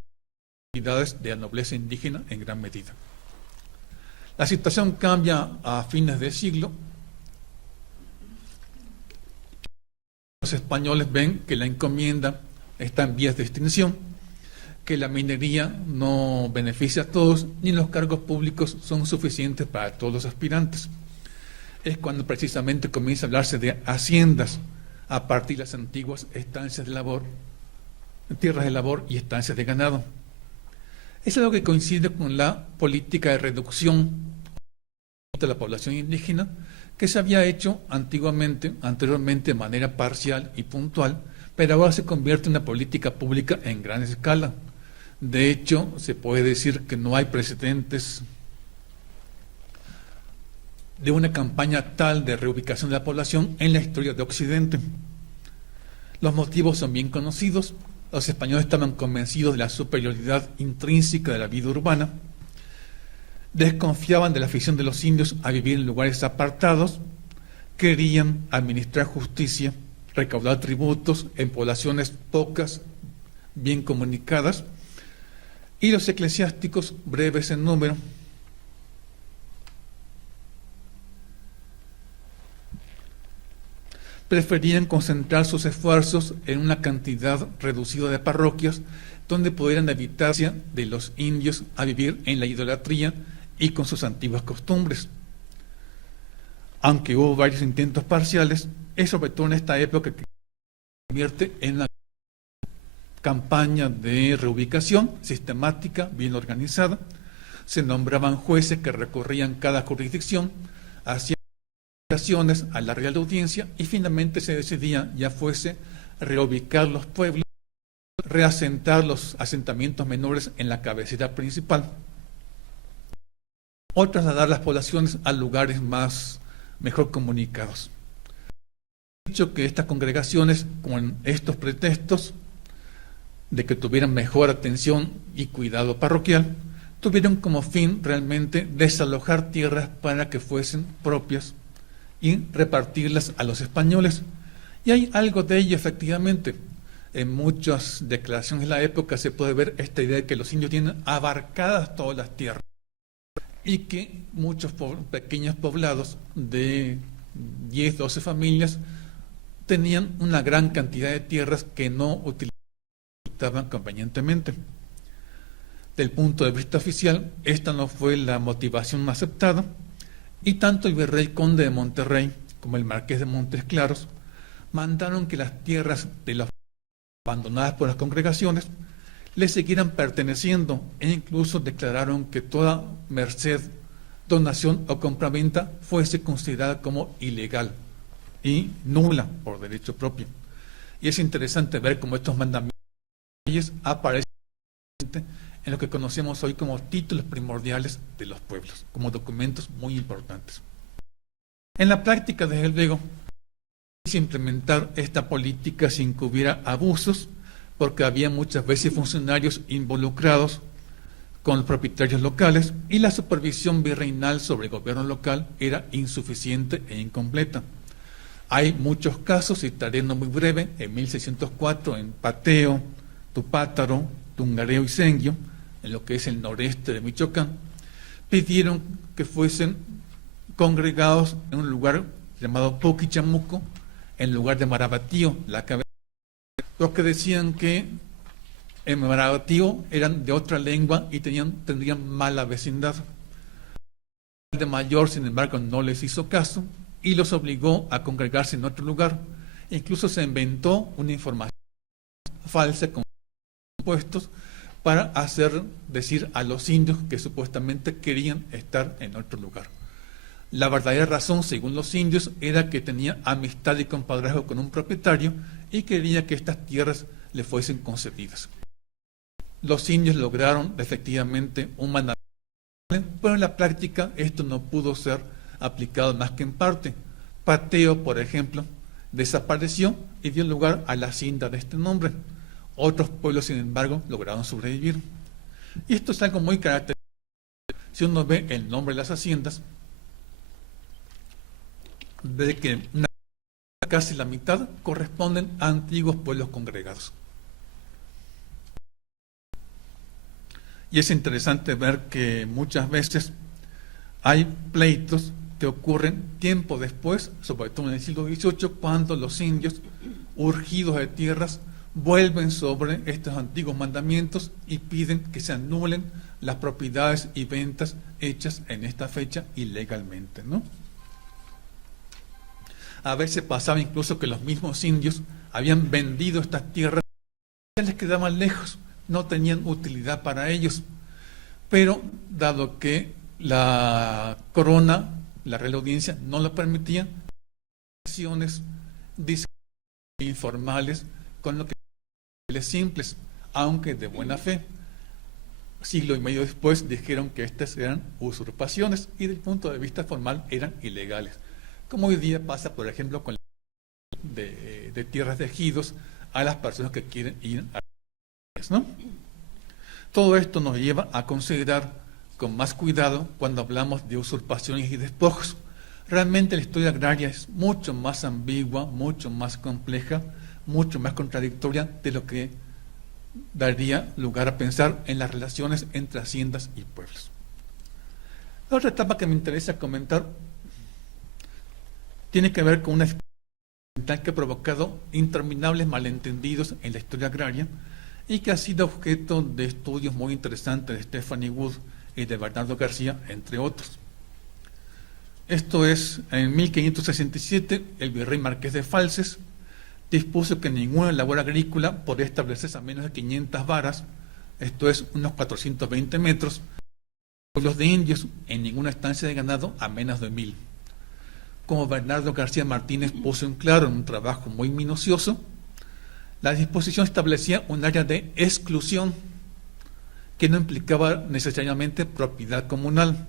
actividades de la nobleza indígena en gran medida. La situación cambia a fines de siglo. Los españoles ven que la encomienda está en vías de extinción, que la minería no beneficia a todos, ni los cargos públicos son suficientes para todos los aspirantes. Es cuando precisamente comienza a hablarse de haciendas a partir de las antiguas estancias de labor, tierras de labor y estancias de ganado. Es algo que coincide con la política de reducción de la población indígena que se había hecho anteriormente de manera parcial y puntual, pero ahora se convierte en una política pública en gran escala. De hecho, se puede decir que no hay precedentes de una campaña tal de reubicación de la población en la historia de Occidente. Los motivos son bien conocidos. Los españoles estaban convencidos de la superioridad intrínseca de la vida urbana, desconfiaban de la afición de los indios a vivir en lugares apartados, querían administrar justicia, recaudar tributos en poblaciones pocas, bien comunicadas, y los eclesiásticos, breves en número, preferían concentrar sus esfuerzos en una cantidad reducida de parroquias donde pudieran evitarse de los indios a vivir en la idolatría y con sus antiguas costumbres. Aunque hubo varios intentos parciales, es sobre todo en esta época que se convierte en una campaña de reubicación sistemática, bien organizada. Se nombraban jueces que recorrían cada jurisdicción, hacían invitaciones a la Real Audiencia y finalmente se decidía, ya fuese reubicar los pueblos, reasentar los asentamientos menores en la cabecera principal, o trasladar las poblaciones a lugares mejor comunicados. He dicho que estas congregaciones, con estos pretextos de que tuvieran mejor atención y cuidado parroquial, tuvieron como fin realmente desalojar tierras para que fuesen propias y repartirlas a los españoles. Y hay algo de ello efectivamente. En muchas declaraciones de la época se puede ver esta idea de que los indios tienen abarcadas todas las tierras y que muchos pequeños poblados de 10, 12 familias tenían una gran cantidad de tierras que no utilizaban convenientemente. Del punto de vista oficial, esta no fue la motivación aceptada, y tanto el virrey conde de Monterrey como el marqués de Montes Claros mandaron que las tierras de las abandonadas por las congregaciones le siguieran perteneciendo e incluso declararon que toda merced, donación o compraventa fuese considerada como ilegal y nula por derecho propio. Y es interesante ver cómo estos mandamientos aparecen en lo que conocemos hoy como títulos primordiales de los pueblos, como documentos muy importantes. En la práctica, desde luego, se implementar esta política sin que hubiera abusos, porque había muchas veces funcionarios involucrados con los propietarios locales y la supervisión virreinal sobre el gobierno local era insuficiente e incompleta. Hay muchos casos, citaré uno muy breve, en 1604 en Pateo, Tupátaro, Tungareo y Senguio, en lo que es el noreste de Michoacán, pidieron que fuesen congregados en un lugar llamado Poquichamuco, en lugar de Marabatío, la cabeza, porque decían que en Marabatío eran de otra lengua y tendrían mala vecindad. El de Mayor, sin embargo, no les hizo caso y los obligó a congregarse en otro lugar, Incluso se inventó una información falsa con impuestos para hacer decir a los indios que supuestamente querían estar en otro lugar. La verdadera razón, según los indios, era que tenía amistad y compadrazgo con un propietario y quería que estas tierras le fuesen concedidas. Los indios lograron efectivamente un mandamiento, pero en la práctica esto no pudo ser aplicado más que en parte. Pateo, por ejemplo, desapareció y dio lugar a la hacienda de este nombre. Otros pueblos, sin embargo, lograron sobrevivir. Y esto es algo muy característico. Si uno ve el nombre de las haciendas, ve que casi la mitad corresponden a antiguos pueblos congregados. Y es interesante ver que muchas veces hay pleitos que ocurren tiempo después, sobre todo en el siglo XVIII, cuando los indios, urgidos de tierras, vuelven sobre estos antiguos mandamientos y piden que se anulen las propiedades y ventas hechas en esta fecha ilegalmente, ¿no? A veces pasaba incluso que los mismos indios habían vendido estas tierras, ya les quedaban lejos, no tenían utilidad para ellos, pero dado que la corona, la Real Audiencia, no lo permitía, acciones informales con lo que simples, aunque de buena fe. Siglo y medio después dijeron que estas eran usurpaciones y desde el punto de vista formal eran ilegales. Como hoy día pasa, por ejemplo, con de tierras de ejidos a las personas que quieren ir a ¿no? Todo esto nos lleva a considerar con más cuidado cuando hablamos de usurpaciones y despojos. Realmente la historia agraria es mucho más ambigua, mucho más compleja, mucho más contradictoria de lo que daría lugar a pensar en las relaciones entre haciendas y pueblos. La otra etapa que me interesa comentar tiene que ver con una experiencia que ha provocado interminables malentendidos en la historia agraria y que ha sido objeto de estudios muy interesantes de Stephanie Wood y de Bernardo García, entre otros. Esto es, en 1567, el virrey Marqués de Falces dispuso que ninguna labor agrícola podía establecerse a menos de 500 varas, esto es, unos 420 metros, pueblos de indios en ninguna estancia de ganado a menos de 1000. Como Bernardo García Martínez puso en claro en un trabajo muy minucioso, la disposición establecía un área de exclusión que no implicaba necesariamente propiedad comunal.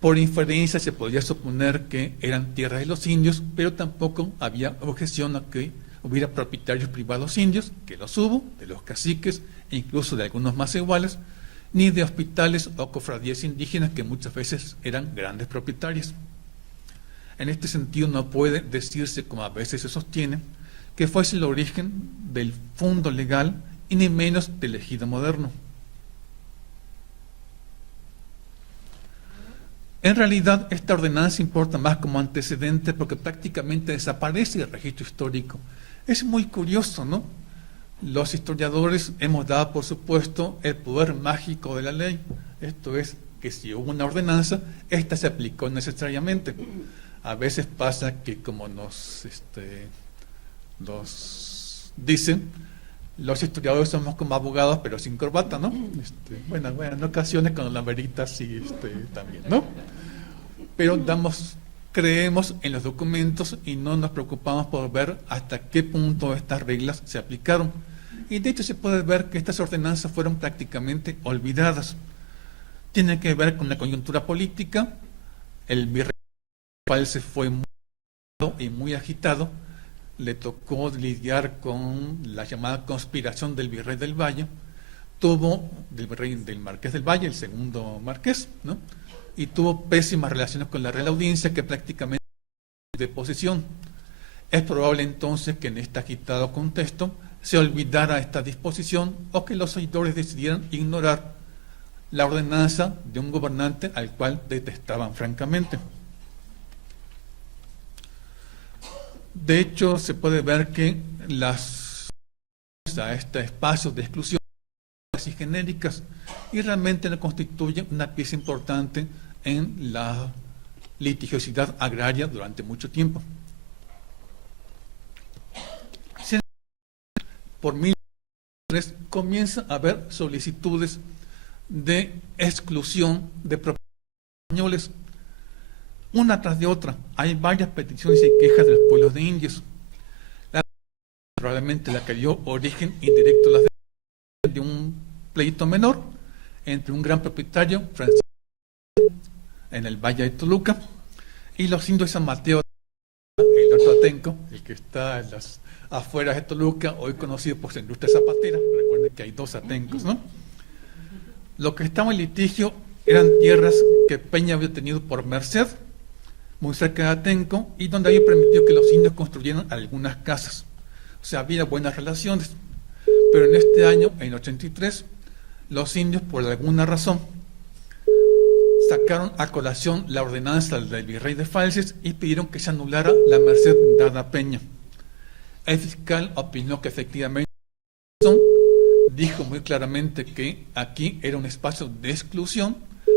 Por inferencia se podría suponer que eran tierras de los indios, pero tampoco había objeción a que hubiera propietarios privados indios, que los hubo, de los caciques e incluso de algunos más iguales, ni de hospitales o cofradías indígenas que muchas veces eran grandes propietarios. En este sentido no puede decirse, como a veces se sostiene, que fuese el origen del fundo legal y ni menos del ejido moderno. En realidad, esta ordenanza importa más como antecedente porque prácticamente desaparece el registro histórico. Es muy curioso, ¿no? Los historiadores hemos dado, por supuesto, el poder mágico de la ley. Esto es, que si hubo una ordenanza, esta se aplicó necesariamente. A veces pasa que, como nos dicen, los historiadores somos como abogados, pero sin corbata, ¿no? Bueno, en ocasiones con la verita sí también, ¿no? Pero creemos en los documentos y no nos preocupamos por ver hasta qué punto estas reglas se aplicaron. Y de hecho se puede ver que estas ordenanzas fueron prácticamente olvidadas. Tiene que ver con la coyuntura política. El virrey se fue muy agitado. Le tocó lidiar con la llamada conspiración del virrey del Valle, del Marqués del Valle, el segundo marqués, ¿no? Y tuvo pésimas relaciones con la Real Audiencia, que prácticamente de posesión. Es probable entonces que en este agitado contexto se olvidara esta disposición o que los seguidores decidieran ignorar la ordenanza de un gobernante al cual detestaban francamente. De hecho, se puede ver que a este espacio de exclusión y genéricas y realmente no constituye una pieza importante en la litigiosidad agraria durante mucho tiempo. por 1003, comienza a haber solicitudes de exclusión de propietarios españoles, una tras de otra. Hay varias peticiones y quejas de los pueblos de indios. Probablemente la que dio origen indirecto a las de un pleito menor entre un gran propietario, Francisco, en el Valle de Toluca, y los indios de San Mateo, el otro Atenco, el que está en las afueras de Toluca, hoy conocido por su industria zapatera. Recuerden que hay dos Atencos, ¿no? Lo que estaba en litigio eran tierras que Peña había tenido por merced, muy cerca de Atenco, y donde había permitido que los indios construyeran algunas casas. O sea, había buenas relaciones. Pero en este año, en 83, los indios, por alguna razón, sacaron a colación la ordenanza del virrey de Falces y pidieron que se anulara la merced dada a Peña. El fiscal opinó que efectivamente dijo muy claramente que aquí era un espacio de exclusión,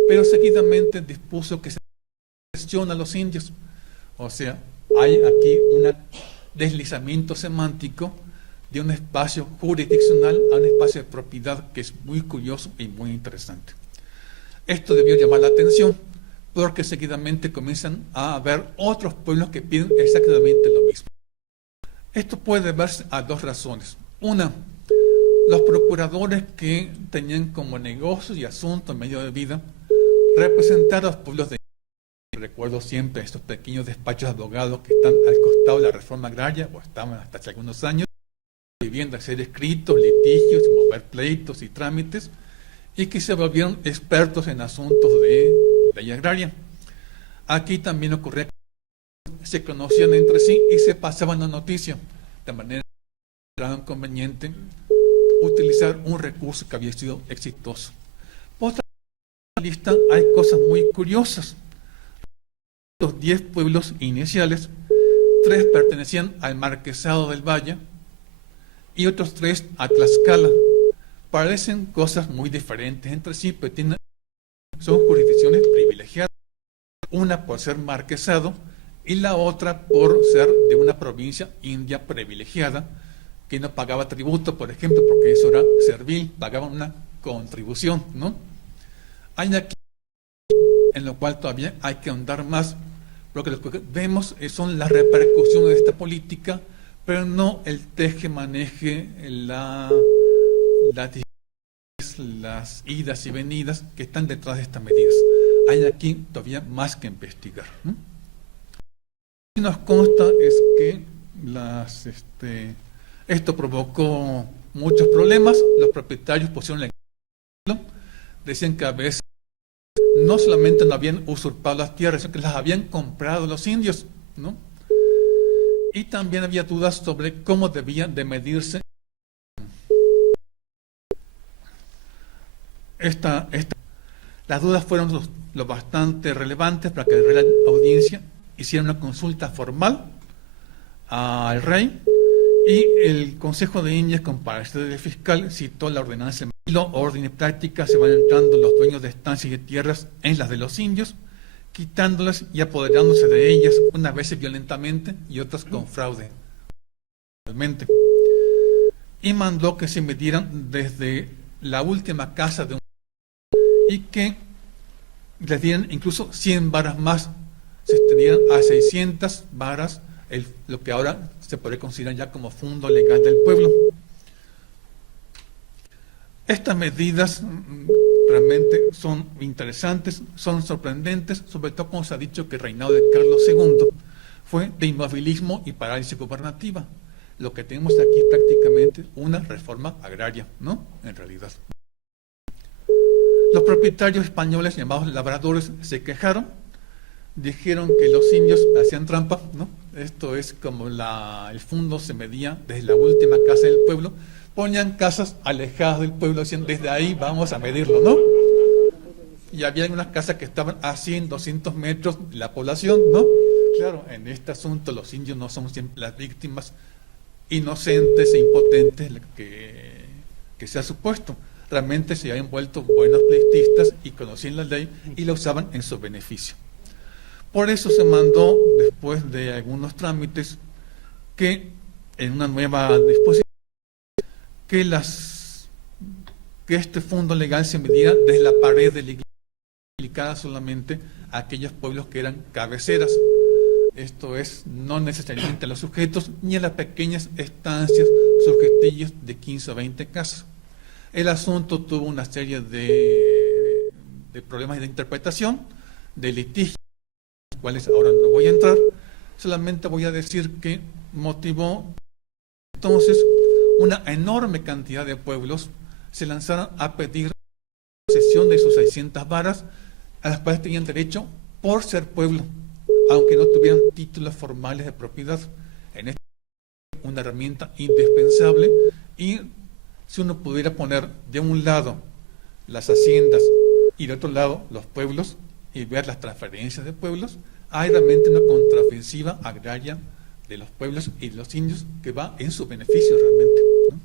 pero seguidamente dispuso que se gestiona a los indios. O sea, hay aquí un deslizamiento semántico de un espacio jurisdiccional a un espacio de propiedad que es muy curioso y muy interesante. Esto debió llamar la atención porque seguidamente comienzan a haber otros pueblos que piden exactamente lo mismo. Esto puede verse a dos razones. Una, los procuradores que tenían como negocio y asunto medio de vida representar a los pueblos de... Recuerdo siempre estos pequeños despachos de abogados que están al costado de la reforma agraria, o estaban hasta hace algunos años, viviendo hacer escritos, litigios, mover pleitos y trámites, y que se volvieron expertos en asuntos de ley agraria. Aquí también ocurría que se conocían entre sí y se pasaban la noticia, de manera que era conveniente utilizar un recurso que había sido exitoso. Por otra lista hay cosas muy curiosas. Los 10 pueblos iniciales, 3 pertenecían al Marquesado del Valle y otros 3 a Tlaxcala. Parecen cosas muy diferentes entre sí, pero son jurisdicciones privilegiadas, una por ser marquesado y la otra por ser de una provincia india privilegiada que no pagaba tributo, por ejemplo, porque eso era servil, pagaban una contribución, ¿no? Hay aquí en lo cual todavía hay que ahondar más, porque lo que vemos son las repercusiones de esta política, pero no el teje-maneje, las idas y venidas que están detrás de estas medidas. Hay aquí todavía más que investigar, ¿no? Lo que nos consta es que esto provocó muchos problemas. Los propietarios pusieron decían que a veces no solamente no habían usurpado las tierras, sino que las habían comprado los indios, ¿no? Y también había dudas sobre cómo debían de medirse las dudas fueron lo bastante relevantes para que la audiencia hiciera una consulta formal al rey, y el Consejo de Indias, con parecer del fiscal, citó la ordenanza de orden y práctica. Se van entrando los dueños de estancias y de tierras en las de los indios, quitándolas y apoderándose de ellas, unas veces violentamente y otras con fraude. Y mandó que se midieran desde la última casa de un y que les dieran incluso 100 varas más, se extendieran a 600 varas, lo que ahora se podría considerar ya como fondo legal del pueblo. Estas medidas realmente son interesantes, son sorprendentes, sobre todo como se ha dicho que el reinado de Carlos II fue de inmovilismo y parálisis gubernativa. Lo que tenemos aquí es prácticamente una reforma agraria, ¿no? En realidad. Los propietarios españoles llamados labradores se quejaron, dijeron que los indios hacían trampa, ¿no? Esto es como el fondo se medía desde la última casa del pueblo, ponían casas alejadas del pueblo, decían desde ahí vamos a medirlo, ¿no? Y había unas casas que estaban a 100, 200 metros de la población, ¿no? Claro, en este asunto los indios no son siempre las víctimas inocentes e impotentes que se ha supuesto. Realmente se habían vuelto buenos pleitistas y conocían la ley y la usaban en su beneficio. Por eso se mandó, después de algunos trámites, que en una nueva disposición que este fondo legal se mediera desde la pared de la iglesia, aplicada solamente a aquellos pueblos que eran cabeceras. Esto es, no necesariamente a los sujetos ni a las pequeñas estancias, sujetillos de 15 o 20 casas. El asunto tuvo una serie de problemas de interpretación, de litigios, en los cuales ahora no voy a entrar, solamente voy a decir que motivó entonces una enorme cantidad de pueblos se lanzaron a pedir cesión de sus 600 varas, a las cuales tenían derecho por ser pueblo, aunque no tuvieran títulos formales de propiedad. En esta una herramienta indispensable, y si uno pudiera poner de un lado las haciendas y de otro lado los pueblos y ver las transferencias de pueblos, hay realmente una contraofensiva agraria de los pueblos y de los indios que va en su beneficio realmente, ¿no?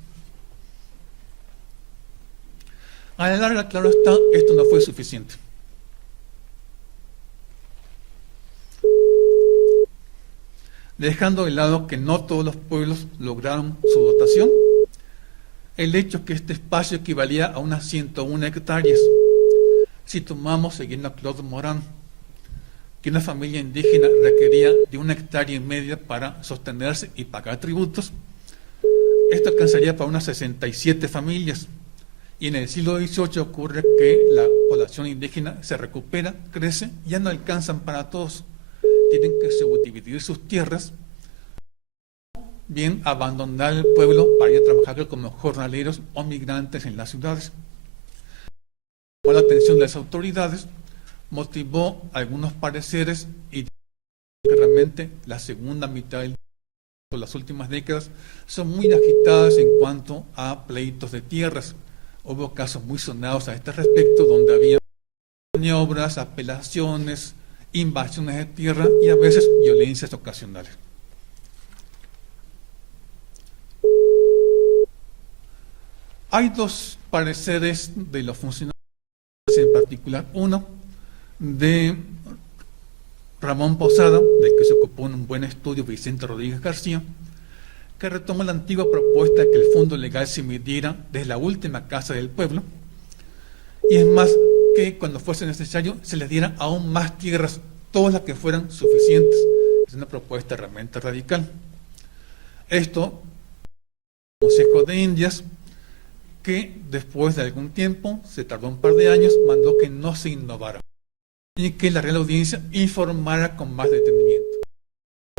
A la larga, claro está, esto no fue suficiente. Dejando de lado que no todos los pueblos lograron su dotación, el hecho que este espacio equivalía a unas 101 hectáreas, si tomamos, siguiendo a Claude Morin, que una familia indígena requería de 1,5 hectáreas para sostenerse y pagar tributos, esto alcanzaría para unas 67 familias. Y en el siglo XVIII ocurre que la población indígena se recupera, crece, ya no alcanzan para todos. Tienen que subdividir sus tierras, bien abandonar el pueblo para ir a trabajar como jornaleros o migrantes en las ciudades. Con la atención de las autoridades, motivó algunos pareceres y que realmente la segunda mitad de las últimas décadas son muy agitadas en cuanto a pleitos de tierras. Hubo casos muy sonados a este respecto, donde había maniobras, apelaciones, invasiones de tierra y a veces violencias ocasionales. Hay dos pareceres de los funcionarios en particular. Uno de Ramón Posada, del que se ocupó en un buen estudio Vicente Rodríguez García, que retoma la antigua propuesta de que el fondo legal se midiera desde la última casa del pueblo, y es más, que cuando fuese necesario se les diera aún más tierras, todas las que fueran suficientes. Es una propuesta realmente radical. Esto, el Consejo de Indias, que después de algún tiempo, se tardó un par de años, mandó que no se innovara y que la Real Audiencia informara con más detenimiento.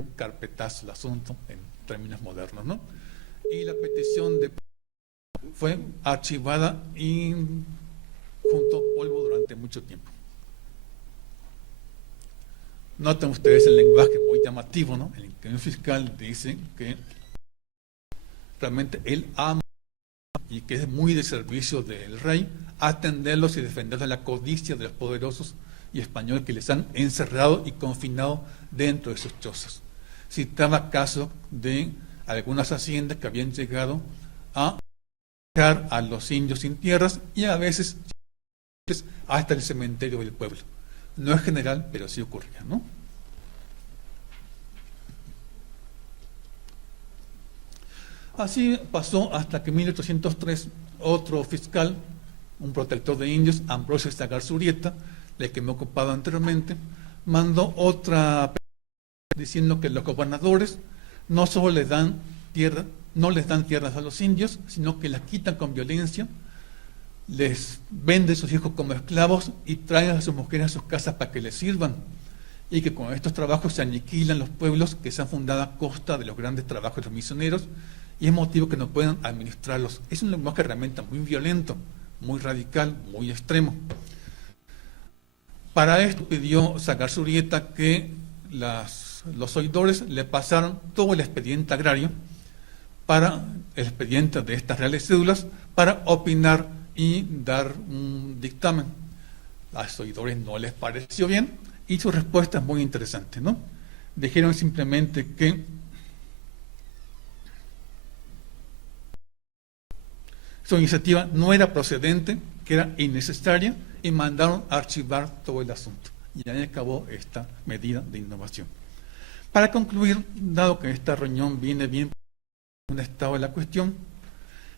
Un carpetazo el asunto en términos modernos, ¿no? Y la petición fue archivada y junto polvo durante mucho tiempo. Noten ustedes el lenguaje muy llamativo, ¿no? El inquilino fiscal dice que realmente él ama y que es muy de servicio del rey atenderlos y defenderlos de la codicia de los poderosos y españoles que les han encerrado y confinado dentro de sus chozas. Citaba casos de algunas haciendas que habían llegado a dejar a los indios sin tierras y a veces hasta el cementerio del pueblo. No es general, pero sí ocurría, ¿no? Así pasó hasta que en 1803 otro fiscal, un protector de indios, Ambrosio Sagarzurieta, del que me he ocupado anteriormente, mandó otra diciendo que los gobernadores no solo les dan tierra, no les dan tierras a los indios, sino que las quitan con violencia, les venden sus hijos como esclavos y traen a sus mujeres a sus casas para que les sirvan, y que con estos trabajos se aniquilan los pueblos que se han fundado a costa de los grandes trabajos de los misioneros, y es motivo que no puedan administrarlos. Es un lenguaje realmente muy violento, muy radical, muy extremo. Para esto pidió Sagarzurieta que los oidores le pasaron todo el expediente agrario, para el expediente de estas reales cédulas, para opinar y dar un dictamen. A los oidores no les pareció bien y su respuesta es muy interesante, ¿no? Dijeron simplemente que su iniciativa no era procedente, que era innecesaria, y mandaron a archivar todo el asunto. Y ahí acabó esta medida de innovación. Para concluir, dado que esta reunión viene bien un estado de la cuestión,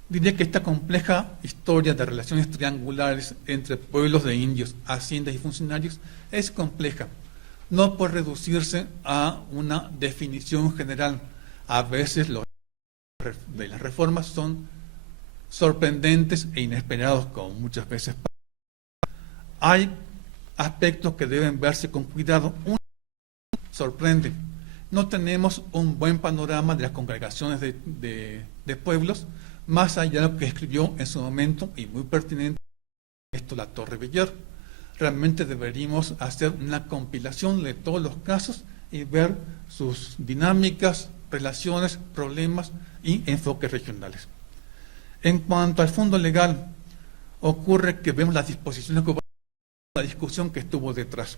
Diría que esta compleja historia de relaciones triangulares entre pueblos de indios, haciendas y funcionarios es compleja. No puede reducirse a una definición general. A veces los de las reformas son sorprendentes e inesperados, como muchas veces pasa. Hay aspectos que deben verse con cuidado. Uno sorprende. No tenemos un buen panorama de las congregaciones de pueblos, más allá de lo que escribió en su momento, y muy pertinente, esto la Torre Villar. Realmente deberíamos hacer una compilación de todos los casos y ver sus dinámicas, relaciones, problemas y enfoques regionales. En cuanto al fondo legal, ocurre que vemos las disposiciones que la discusión que estuvo detrás.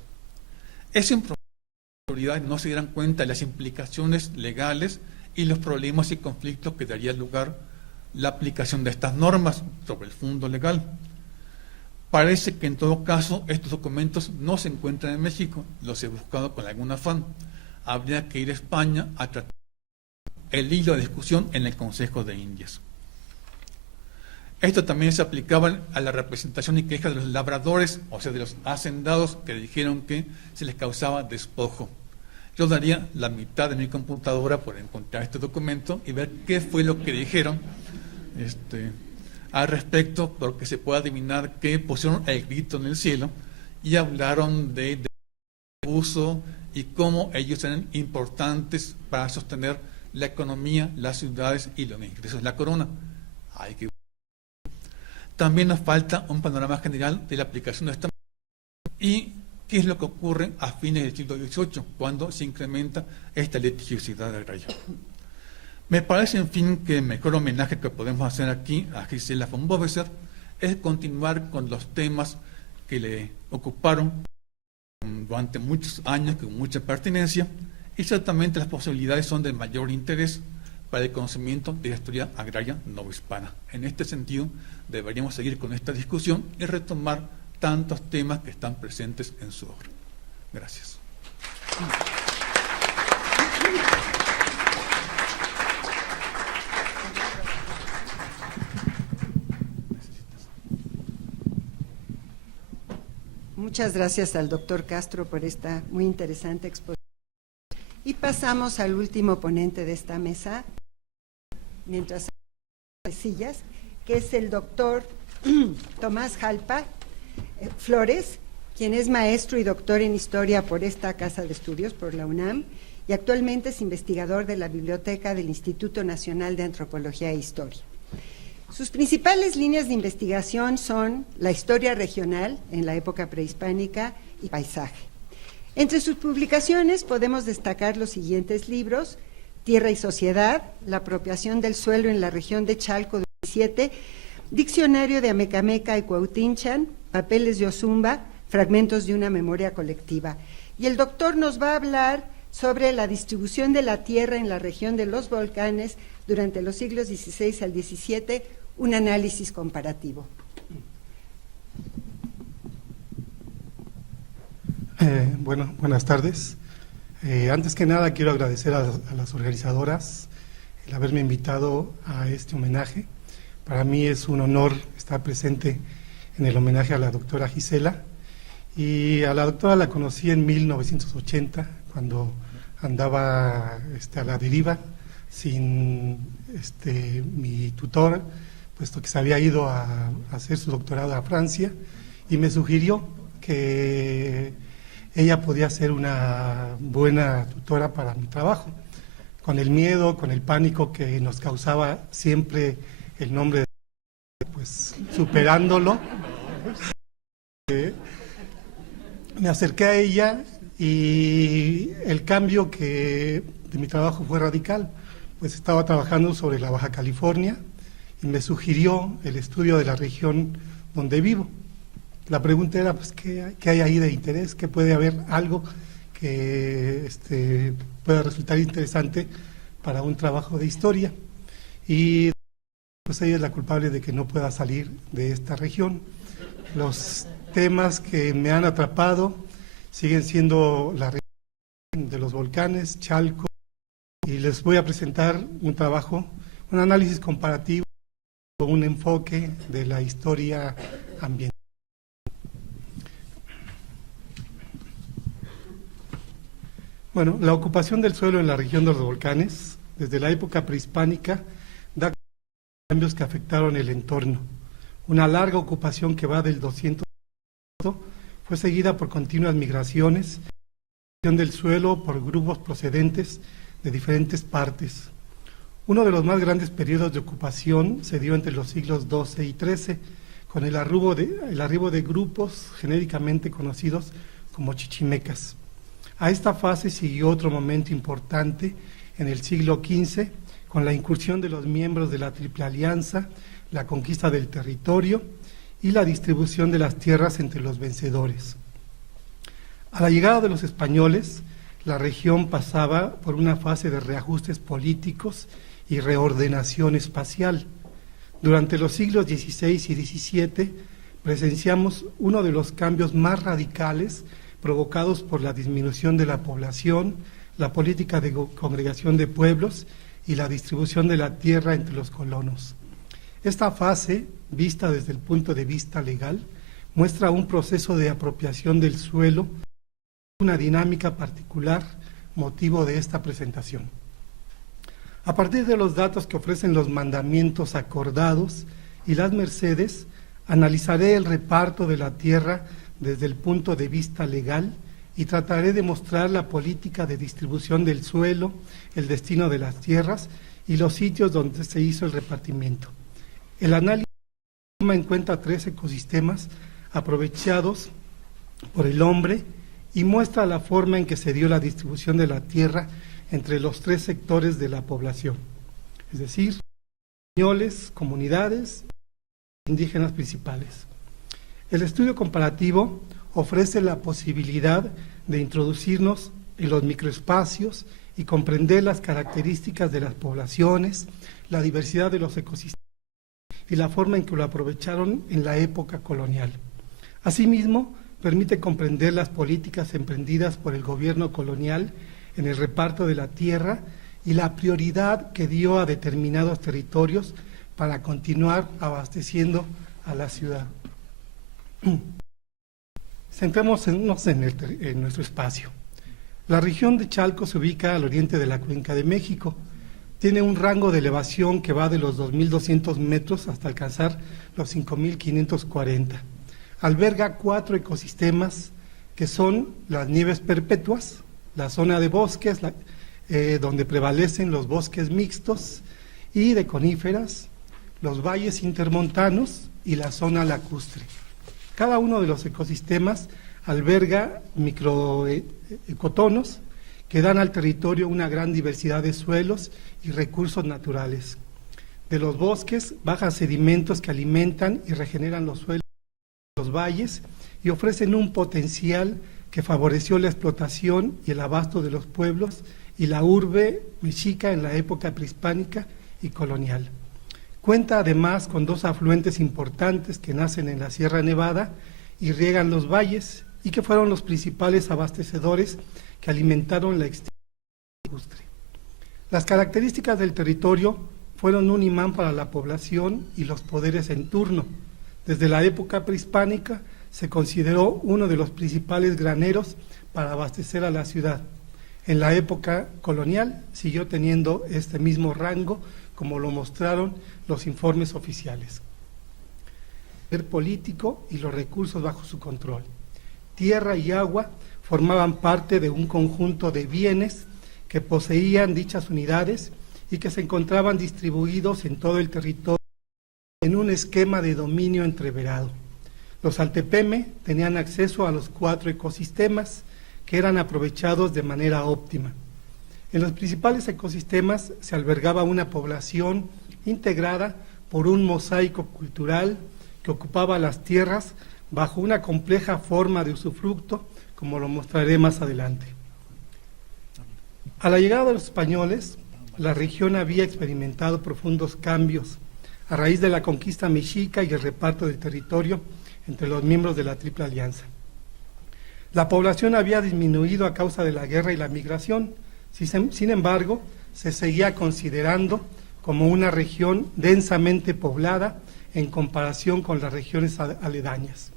Es improbable que las autoridades no se dieran cuenta de las implicaciones legales y los problemas y conflictos que daría lugar la aplicación de estas normas sobre el fondo legal. Parece que en todo caso estos documentos no se encuentran en México, los he buscado con algún afán. Habría que ir a España a tratar el hilo de discusión en el Consejo de Indias. Esto también se aplicaba a la representación y queja de los labradores, o sea, de los hacendados que dijeron que se les causaba despojo. Yo daría la mitad de mi computadora por encontrar este documento y ver qué fue lo que dijeron al respecto, porque se puede adivinar que pusieron el grito en el cielo y hablaron de uso y cómo ellos eran importantes para sostener la economía, las ciudades y los ingresos de la corona. También nos falta un panorama general de la aplicación de esta y qué es lo que ocurre a fines del siglo XVIII, cuando se incrementa esta litigiosidad agraria. Me parece, en fin, que el mejor homenaje que podemos hacer aquí a Gisela von Boveser es continuar con los temas que le ocuparon durante muchos años, con mucha pertinencia, y ciertamente las posibilidades son de mayor interés para el conocimiento de la historia agraria novohispana. En este sentido, deberíamos seguir con esta discusión y retomar tantos temas que están presentes en su obra. Gracias. Muchas gracias al doctor Castro por esta muy interesante exposición. Y pasamos al último ponente de esta mesa, mientras hay sillas, que es el doctor Tomás Jalpa Flores, quien es maestro y doctor en historia por esta Casa de Estudios, por la UNAM, y actualmente es investigador de la Biblioteca del Instituto Nacional de Antropología e Historia. Sus principales líneas de investigación son la historia regional en la época prehispánica y paisaje. Entre sus publicaciones podemos destacar los siguientes libros: Tierra y Sociedad, La apropiación del suelo en la región de Chalco 2007, Diccionario de Amecameca y Cuautinchan, Papeles de Ozumba, Fragmentos de una memoria colectiva. Y el doctor nos va a hablar sobre la distribución de la tierra en la región de los volcanes durante los siglos XVI al XVII, un análisis comparativo. Buenas tardes. Antes que nada quiero agradecer a las organizadoras el haberme invitado a este homenaje. Para mí es un honor estar presente en el homenaje a la doctora Gisela. Y a la doctora la conocí en 1980, cuando andaba a la deriva, sin mi tutor, puesto que se había ido a hacer su doctorado a Francia, y me sugirió que ella podía ser una buena tutora para mi trabajo, con el miedo, con el pánico que nos causaba siempre el nombre, pues superándolo. Me acerqué a ella y el cambio de mi trabajo fue radical, pues estaba trabajando sobre la Baja California y me sugirió el estudio de la región donde vivo. La pregunta era, pues, ¿qué hay ahí de interés? ¿Qué puede haber algo que pueda resultar interesante para un trabajo de historia? Y pues ella es la culpable de que no pueda salir de esta región. Los temas que me han atrapado siguen siendo la región de los volcanes, Chalco, y les voy a presentar un trabajo, un análisis comparativo un enfoque de la historia ambiental. Bueno, la ocupación del suelo en la región de los volcanes, desde la época prehispánica, da cambios que afectaron el entorno. Una larga ocupación que va del 200 fue seguida por continuas migraciones del suelo por grupos procedentes de diferentes partes. Uno de los más grandes periodos de ocupación se dio entre los siglos XII y XIII, con el arribo de grupos genéricamente conocidos como chichimecas. A esta fase siguió otro momento importante en el siglo XV, con la incursión de los miembros de la Triple Alianza, la conquista del territorio y la distribución de las tierras entre los vencedores. A la llegada de los españoles, la región pasaba por una fase de reajustes políticos y reordenación espacial. Durante los siglos XVI y XVII presenciamos uno de los cambios más radicales provocados por la disminución de la población, la política de congregación de pueblos y la distribución de la tierra entre los colonos. Esta fase, vista desde el punto de vista legal, muestra un proceso de apropiación del suelo, una dinámica particular, motivo de esta presentación. A partir de los datos que ofrecen los mandamientos acordados y las mercedes, analizaré el reparto de la tierra desde el punto de vista legal y trataré de mostrar la política de distribución del suelo, el destino de las tierras y los sitios donde se hizo el repartimiento. El análisis toma en cuenta 3 ecosistemas aprovechados por el hombre y muestra la forma en que se dio la distribución de la tierra entre los 3 sectores de la población, es decir, españoles, comunidades e indígenas principales. El estudio comparativo ofrece la posibilidad de introducirnos en los microespacios y comprender las características de las poblaciones, la diversidad de los ecosistemas y la forma en que lo aprovecharon en la época colonial. Asimismo, permite comprender las políticas emprendidas por el gobierno colonial en el reparto de la tierra y la prioridad que dio a determinados territorios para continuar abasteciendo a la ciudad. Centrémonos en nuestro espacio. La región de Chalco se ubica al oriente de la Cuenca de México. Tiene un rango de elevación que va de los 2.200 metros hasta alcanzar los 5.540. Alberga 4 ecosistemas que son las nieves perpetuas, la zona de bosques, donde prevalecen los bosques mixtos y de coníferas, los valles intermontanos y la zona lacustre. Cada uno de los ecosistemas alberga microecotonos que dan al territorio una gran diversidad de suelos y recursos naturales. De los bosques bajan sedimentos que alimentan y regeneran los suelos de los valles y ofrecen un potencial que favoreció la explotación y el abasto de los pueblos y la urbe mexica en la época prehispánica y colonial. Cuenta además con 2 afluentes importantes que nacen en la Sierra Nevada y riegan los valles y que fueron los principales abastecedores que alimentaron la extensión lacustre. Las características del territorio fueron un imán para la población y los poderes en turno. Desde la época prehispánica se consideró uno de los principales graneros para abastecer a la ciudad. En la época colonial siguió teniendo este mismo rango, como lo mostraron los informes oficiales. El poder político y los recursos bajo su control. Tierra y agua formaban parte de un conjunto de bienes que poseían dichas unidades y que se encontraban distribuidos en todo el territorio en un esquema de dominio entreverado. Los Altepeme tenían acceso a los 4 ecosistemas que eran aprovechados de manera óptima. En los principales ecosistemas se albergaba una población integrada por un mosaico cultural que ocupaba las tierras bajo una compleja forma de usufructo, como lo mostraré más adelante. A la llegada de los españoles, la región había experimentado profundos cambios a raíz de la conquista mexica y el reparto del territorio entre los miembros de la Triple Alianza. La población había disminuido a causa de la guerra y la migración, sin embargo, se seguía considerando como una región densamente poblada en comparación con las regiones aledañas.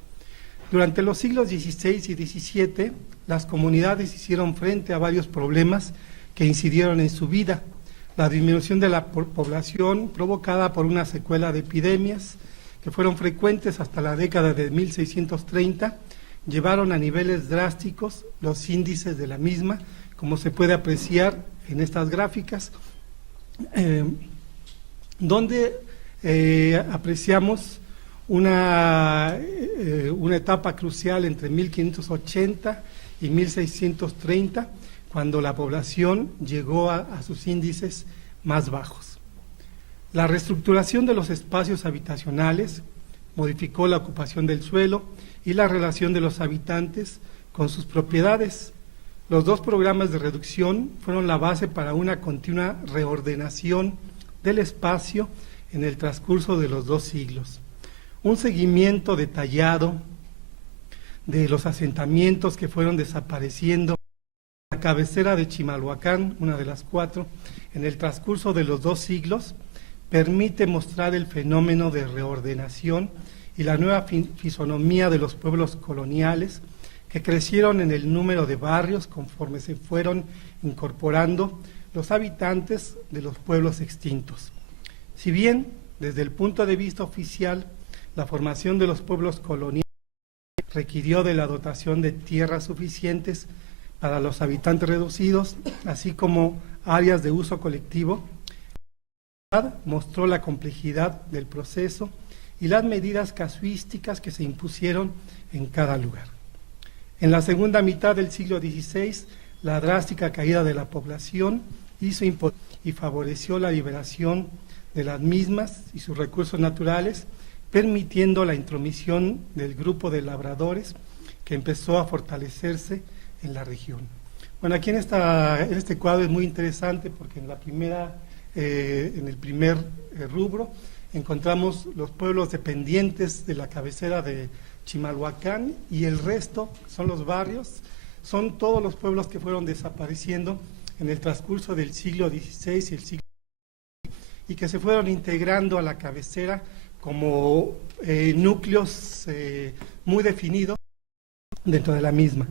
Durante los siglos XVI y XVII, las comunidades hicieron frente a varios problemas que incidieron en su vida. La disminución de la población provocada por una secuela de epidemias que fueron frecuentes hasta la década de 1630, llevaron a niveles drásticos los índices de la misma, como se puede apreciar en estas gráficas, donde apreciamos una etapa crucial entre 1580 y 1630, cuando la población llegó a sus índices más bajos. La reestructuración de los espacios habitacionales modificó la ocupación del suelo y la relación de los habitantes con sus propiedades. Los dos programas de reducción fueron la base para una continua reordenación del espacio en el transcurso de los 2 siglos. Un seguimiento detallado de los asentamientos que fueron desapareciendo en la cabecera de Chimalhuacán, una de las 4, en el transcurso de los 2 siglos, permite mostrar el fenómeno de reordenación y la nueva fisonomía de los pueblos coloniales que crecieron en el número de barrios conforme se fueron incorporando los habitantes de los pueblos extintos. Si bien, desde el punto de vista oficial, la formación de los pueblos coloniales requirió de la dotación de tierras suficientes para los habitantes reducidos, así como áreas de uso colectivo, mostró la complejidad del proceso y las medidas casuísticas que se impusieron en cada lugar. En la segunda mitad del siglo XVI, la drástica caída de la población hizo y favoreció la liberación de las mismas y sus recursos naturales, permitiendo la intromisión del grupo de labradores que empezó a fortalecerse en la región. Bueno, aquí en este cuadro es muy interesante porque en el primer rubro encontramos los pueblos dependientes de la cabecera de Chimalhuacán y el resto son los barrios, son todos los pueblos que fueron desapareciendo en el transcurso del siglo XVI y el siglo XVII y que se fueron integrando a la cabecera como núcleos muy definidos dentro de la misma.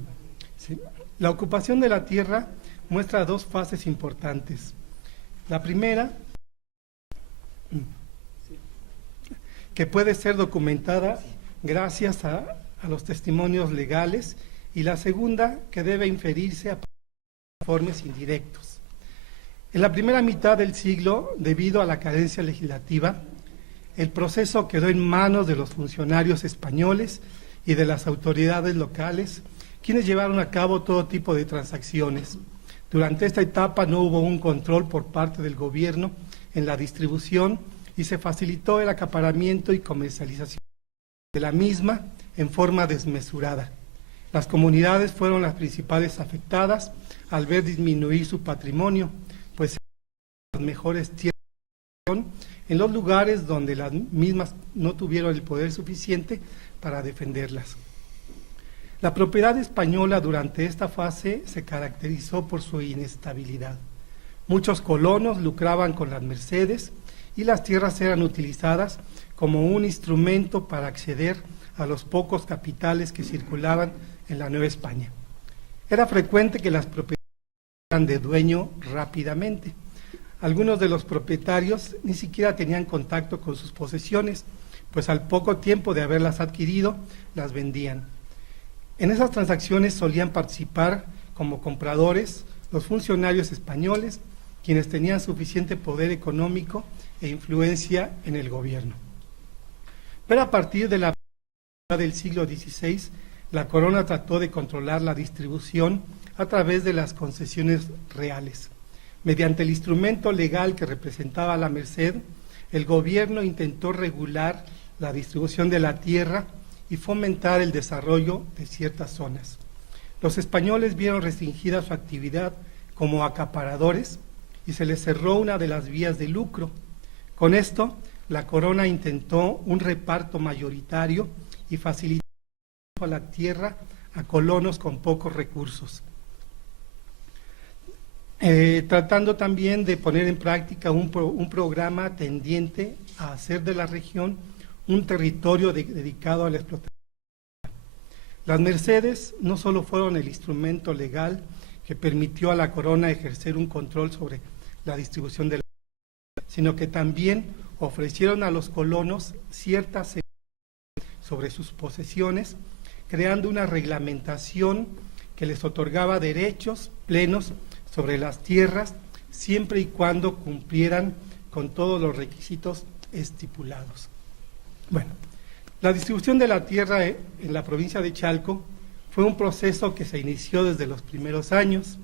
¿Sí? La ocupación de la tierra muestra 2 fases importantes. La primera, que puede ser documentada gracias a los testimonios legales, y la segunda, que debe inferirse a informes indirectos. En la primera mitad del siglo, debido a la carencia legislativa, el proceso quedó en manos de los funcionarios españoles y de las autoridades locales, quienes llevaron a cabo todo tipo de transacciones. Durante esta etapa no hubo un control por parte del gobierno en la distribución y se facilitó el acaparamiento y comercialización de la misma en forma desmesurada. Las comunidades fueron las principales afectadas al ver disminuir su patrimonio, pues las mejores tierras en los lugares donde las mismas no tuvieron el poder suficiente para defenderlas. La propiedad española durante esta fase se caracterizó por su inestabilidad. Muchos colonos lucraban con las mercedes y las tierras eran utilizadas como un instrumento para acceder a los pocos capitales que circulaban en la Nueva España. Era frecuente que las propiedades eran de dueño rápidamente. Algunos de los propietarios ni siquiera tenían contacto con sus posesiones, pues al poco tiempo de haberlas adquirido, las vendían. En esas transacciones solían participar como compradores los funcionarios españoles, quienes tenían suficiente poder económico e influencia en el gobierno. Pero a partir de la del siglo XVI, la corona trató de controlar la distribución a través de las concesiones reales. Mediante el instrumento legal que representaba la merced, el gobierno intentó regular la distribución de la tierra y fomentar el desarrollo de ciertas zonas. Los españoles vieron restringida su actividad como acaparadores y se les cerró una de las vías de lucro. Con esto, la corona intentó un reparto mayoritario y facilitar la tierra a colonos con pocos recursos. tratando también de poner en práctica un programa tendiente a hacer de la región un territorio dedicado a la explotación. Las Mercedes no solo fueron el instrumento legal que permitió a la corona ejercer un control sobre la distribución de la tierra, sino que también ofrecieron a los colonos ciertas seguridades sobre sus posesiones, creando una reglamentación que les otorgaba derechos plenos sobre las tierras, siempre y cuando cumplieran con todos los requisitos estipulados. Bueno, la distribución de la tierra en la provincia de Chalco fue un proceso que se inició desde los primeros años.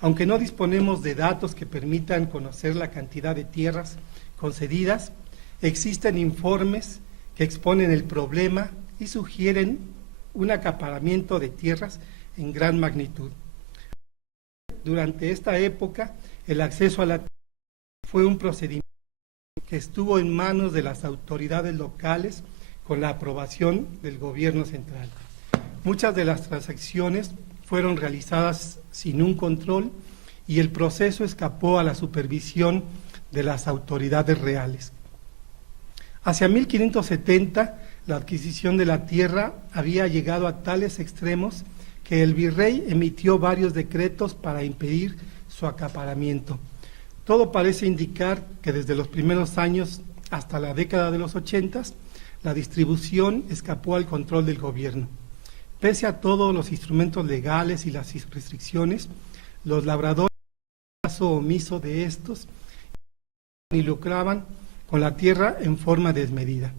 Aunque no disponemos de datos que permitan conocer la cantidad de tierras concedidas, existen informes que exponen el problema y sugieren un acaparamiento de tierras en gran magnitud. Durante esta época, el acceso a la tierra fue un procedimiento que estuvo en manos de las autoridades locales con la aprobación del gobierno central. Muchas de las transacciones fueron realizadas sin un control y el proceso escapó a la supervisión de las autoridades reales. Hacia 1570, la adquisición de la tierra había llegado a tales extremos que el virrey emitió varios decretos para impedir su acaparamiento. Todo parece indicar que desde los primeros años hasta la década de los 80, la distribución escapó al control del gobierno. Pese a todos los instrumentos legales y las restricciones, los labradores, caso omiso de estos, y lucraban con la tierra en forma desmedida.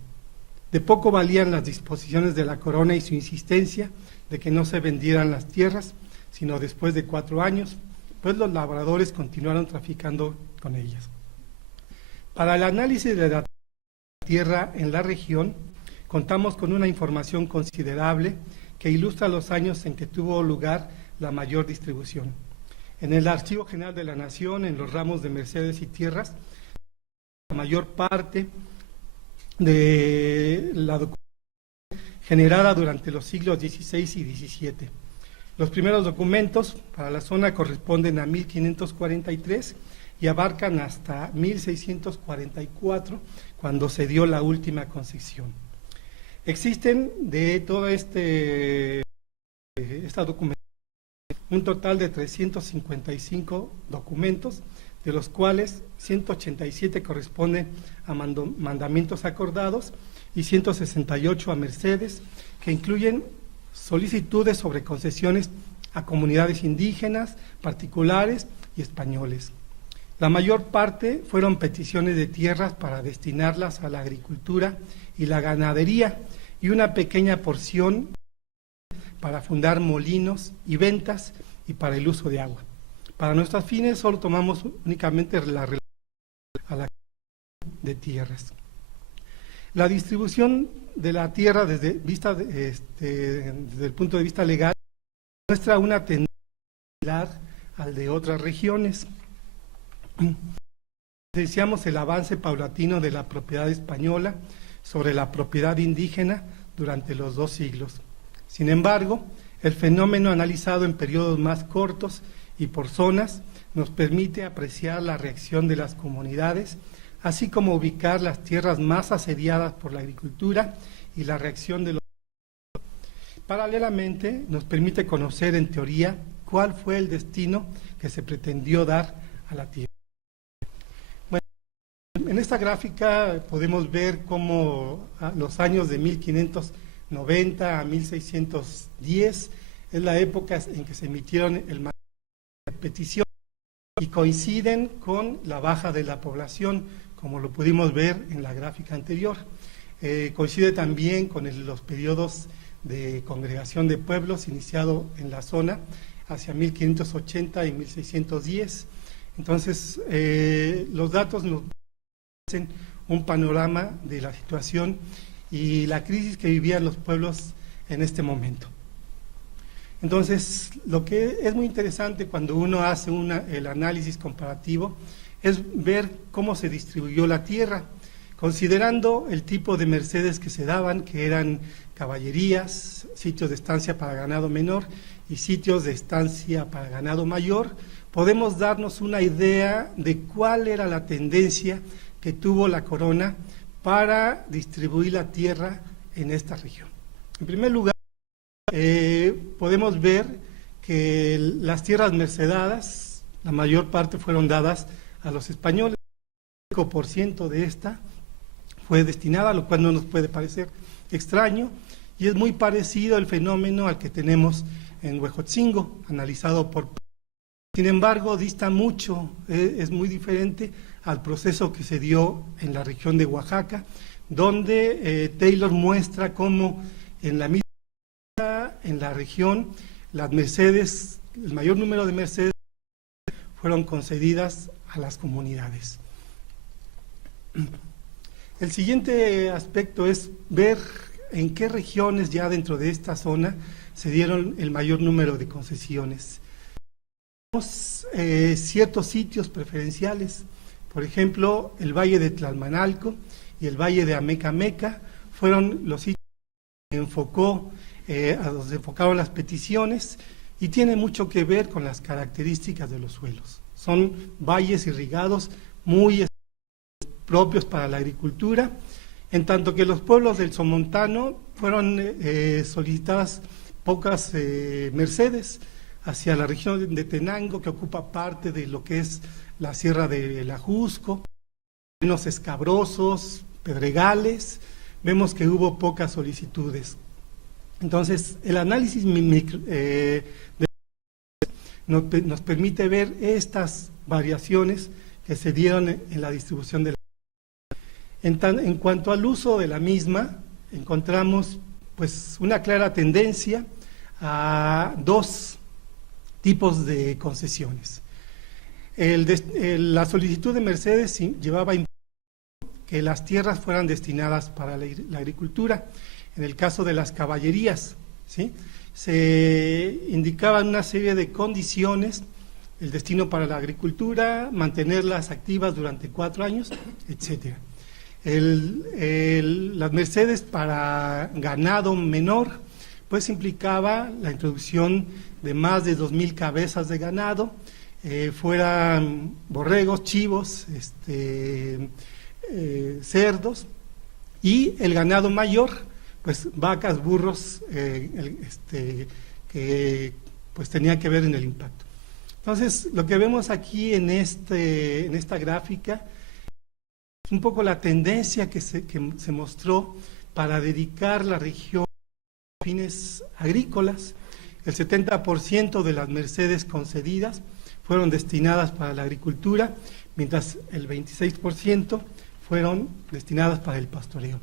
De poco valían las disposiciones de la corona y su insistencia de que no se vendieran las tierras, sino después de 4 años, pues los labradores continuaron traficando con ellas. Para el análisis de la tierra en la región, contamos con una información considerable que ilustra los años en que tuvo lugar la mayor distribución. En el Archivo General de la Nación, en los ramos de mercedes y tierras, la mayor parte de la documentación generada durante los siglos XVI y XVII. Los primeros documentos para la zona corresponden a 1543 y abarcan hasta 1644, cuando se dio la última concesión. Existen de toda esta documentación un total de 355 documentos, de los cuales 187 corresponden a mandamientos acordados y 168 a mercedes, que incluyen solicitudes sobre concesiones a comunidades indígenas, particulares y españoles. La mayor parte fueron peticiones de tierras para destinarlas a la agricultura y la ganadería, y una pequeña porción para fundar molinos y ventas y para el uso de agua. Para nuestros fines solo tomamos únicamente la relación a la de tierras. La distribución de la tierra desde el punto de vista legal muestra una tendencia similar al de otras regiones. Deseamos el avance paulatino de la propiedad española sobre la propiedad indígena durante los 2 siglos. Sin embargo, el fenómeno analizado en periodos más cortos y por zonas nos permite apreciar la reacción de las comunidades, así como ubicar las tierras más asediadas por la agricultura y la reacción de los... Paralelamente, nos permite conocer en teoría cuál fue el destino que se pretendió dar a la tierra. Bueno, en esta gráfica podemos ver cómo los años de 1590 a 1610 es la época en que se emitieron el mandato de petición y coinciden con la baja de la población, como lo pudimos ver en la gráfica anterior. Coincide también con los periodos de congregación de pueblos iniciado en la zona hacia 1580 y 1610. Entonces, los datos nos hacen un panorama de la situación y la crisis que vivían los pueblos en este momento. Entonces, lo que es muy interesante cuando uno hace el análisis comparativo es ver cómo se distribuyó la tierra, considerando el tipo de mercedes que se daban, que eran caballerías, sitios de estancia para ganado menor y sitios de estancia para ganado mayor. podemos darnos una idea de cuál era la tendencia que tuvo la corona para distribuir la tierra en esta región. En primer lugar, podemos ver que las tierras mercedadas, la mayor parte fueron dadas a los españoles. El 5% de esta fue destinada, lo cual no nos puede parecer extraño, y es muy parecido el fenómeno al que tenemos en Huejotzingo, analizado por... Sin embargo, dista mucho, es muy diferente al proceso que se dio en la región de Oaxaca, donde Taylor muestra cómo en la región las mercedes, el mayor número de mercedes fueron concedidas a las comunidades. El siguiente aspecto es ver en qué regiones ya dentro de esta zona se dieron el mayor número de concesiones. Tenemos ciertos sitios preferenciales, por ejemplo, el Valle de Tlalmanalco y el Valle de Amecameca fueron los sitios que enfocó, a donde se enfocaron las peticiones, y tiene mucho que ver con las características de los suelos. Son valles irrigados muy propios para la agricultura, en tanto que los pueblos del Somontano fueron solicitadas pocas mercedes hacia la región de Tenango, que ocupa parte de lo que es la Sierra del Ajusco, terrenos escabrosos, pedregales. Vemos que hubo pocas solicitudes. Entonces, el análisis nos permite ver estas variaciones que se dieron en la distribución de la... En cuanto al uso de la misma, encontramos pues una clara tendencia a dos tipos de concesiones. La solicitud de mercedes llevaba que las tierras fueran destinadas para la agricultura. En el caso de las caballerías, ¿sí?, se indicaban una serie de condiciones: el destino para la agricultura, mantenerlas activas durante 4 años, etcétera. Las mercedes para ganado menor, pues implicaba la introducción de más de 2,000 cabezas de ganado, fueran borregos, chivos, cerdos, y el ganado mayor, pues vacas, burros, que pues tenía que ver en el impacto. Entonces, lo que vemos aquí en esta gráfica es un poco la tendencia que se mostró para dedicar la región a fines agrícolas. El 70% de las mercedes concedidas fueron destinadas para la agricultura, mientras el 26% fueron destinadas para el pastoreo.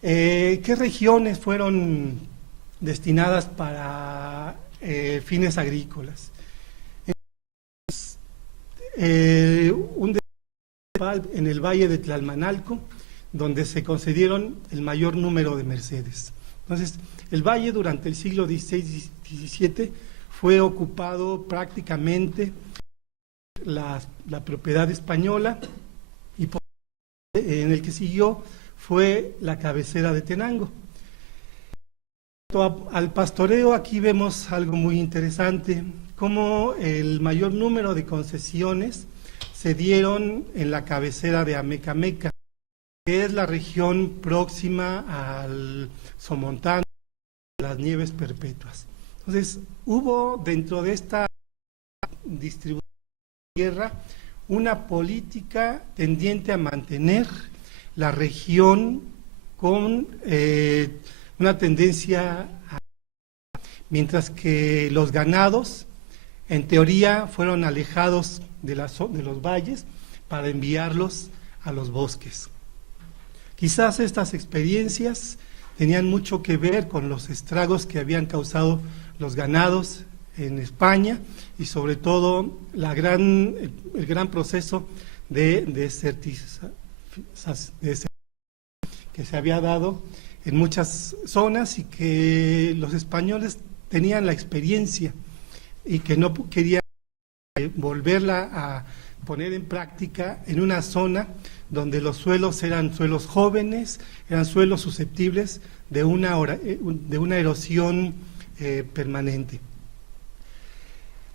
¿Qué regiones fueron destinadas para fines agrícolas? En el Valle de Tlalmanalco, donde se concedieron el mayor número de mercedes. Entonces, el valle durante el siglo XVI y XVII fue ocupado prácticamente la propiedad española, y en el que siguió fue la cabecera de Tenango. Al pastoreo, aquí vemos algo muy interesante, cómo el mayor número de concesiones se dieron en la cabecera de Amecameca, que es la región próxima al Somontano, las nieves perpetuas. Entonces, hubo dentro de esta distribución de tierra una política tendiente a mantener la región con una tendencia mientras que los ganados, en teoría, fueron alejados de los valles para enviarlos a los bosques. Quizás estas experiencias tenían mucho que ver con los estragos que habían causado los ganados en España, y sobre todo el gran proceso de desertización que se había dado en muchas zonas, y que los españoles tenían la experiencia y que no querían volverla a poner en práctica en una zona donde los suelos eran suelos jóvenes, eran suelos susceptibles de una erosión permanente.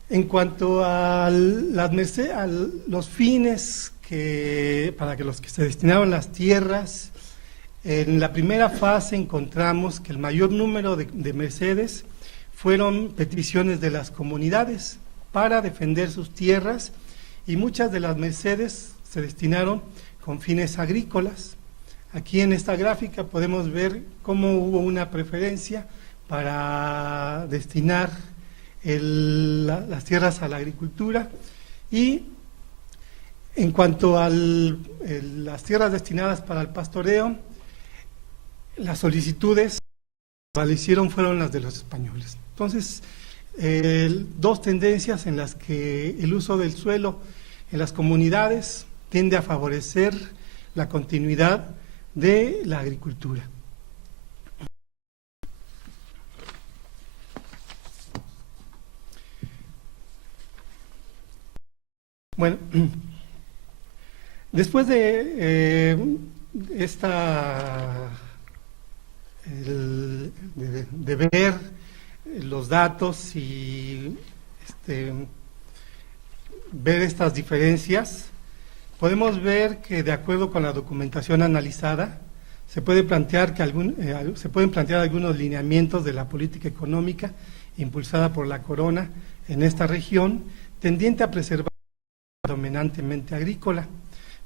En cuanto a los fines para que los que se destinaron las tierras, en la primera fase encontramos que el mayor número de mercedes fueron peticiones de las comunidades para defender sus tierras, y muchas de las mercedes se destinaron con fines agrícolas. Aquí en esta gráfica podemos ver cómo hubo una preferencia para destinar las tierras a la agricultura, y en cuanto a las tierras destinadas para el pastoreo, las solicitudes que prevalecieron fueron las de los españoles. Entonces, dos tendencias en las que el uso del suelo en las comunidades tiende a favorecer la continuidad de la agricultura. Bueno, después de de ver los datos y ver estas diferencias, podemos ver que, de acuerdo con la documentación analizada, se pueden plantear algunos lineamientos de la política económica impulsada por la corona en esta región, tendiente a preservar dominantemente agrícola.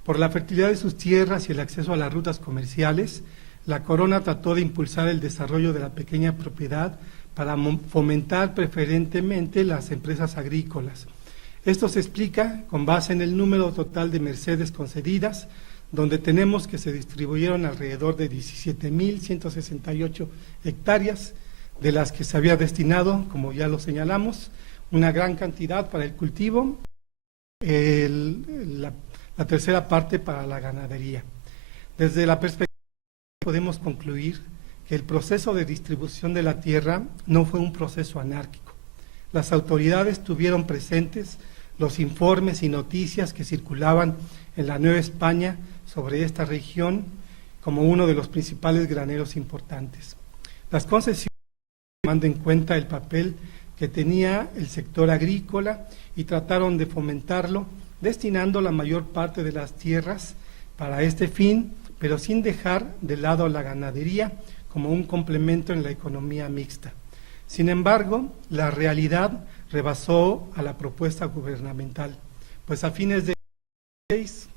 Por la fertilidad de sus tierras y el acceso a las rutas comerciales, la corona trató de impulsar el desarrollo de la pequeña propiedad para fomentar preferentemente las empresas agrícolas. Esto se explica con base en el número total de mercedes concedidas, donde tenemos que se distribuyeron alrededor de 17.168 hectáreas, de las que se había destinado, como ya lo señalamos, una gran cantidad para el cultivo, la tercera parte para la ganadería. Desde la perspectiva podemos concluir que el proceso de distribución de la tierra no fue un proceso anárquico. Las autoridades tuvieron presentes los informes y noticias que circulaban en la Nueva España sobre esta región como uno de los principales graneros importantes. Las concesiones tomando en cuenta el papel que tenía el sector agrícola y trataron de fomentarlo, destinando la mayor parte de las tierras para este fin, pero sin dejar de lado la ganadería como un complemento en la economía mixta. Sin embargo, la realidad rebasó a la propuesta gubernamental, pues a fines de 2006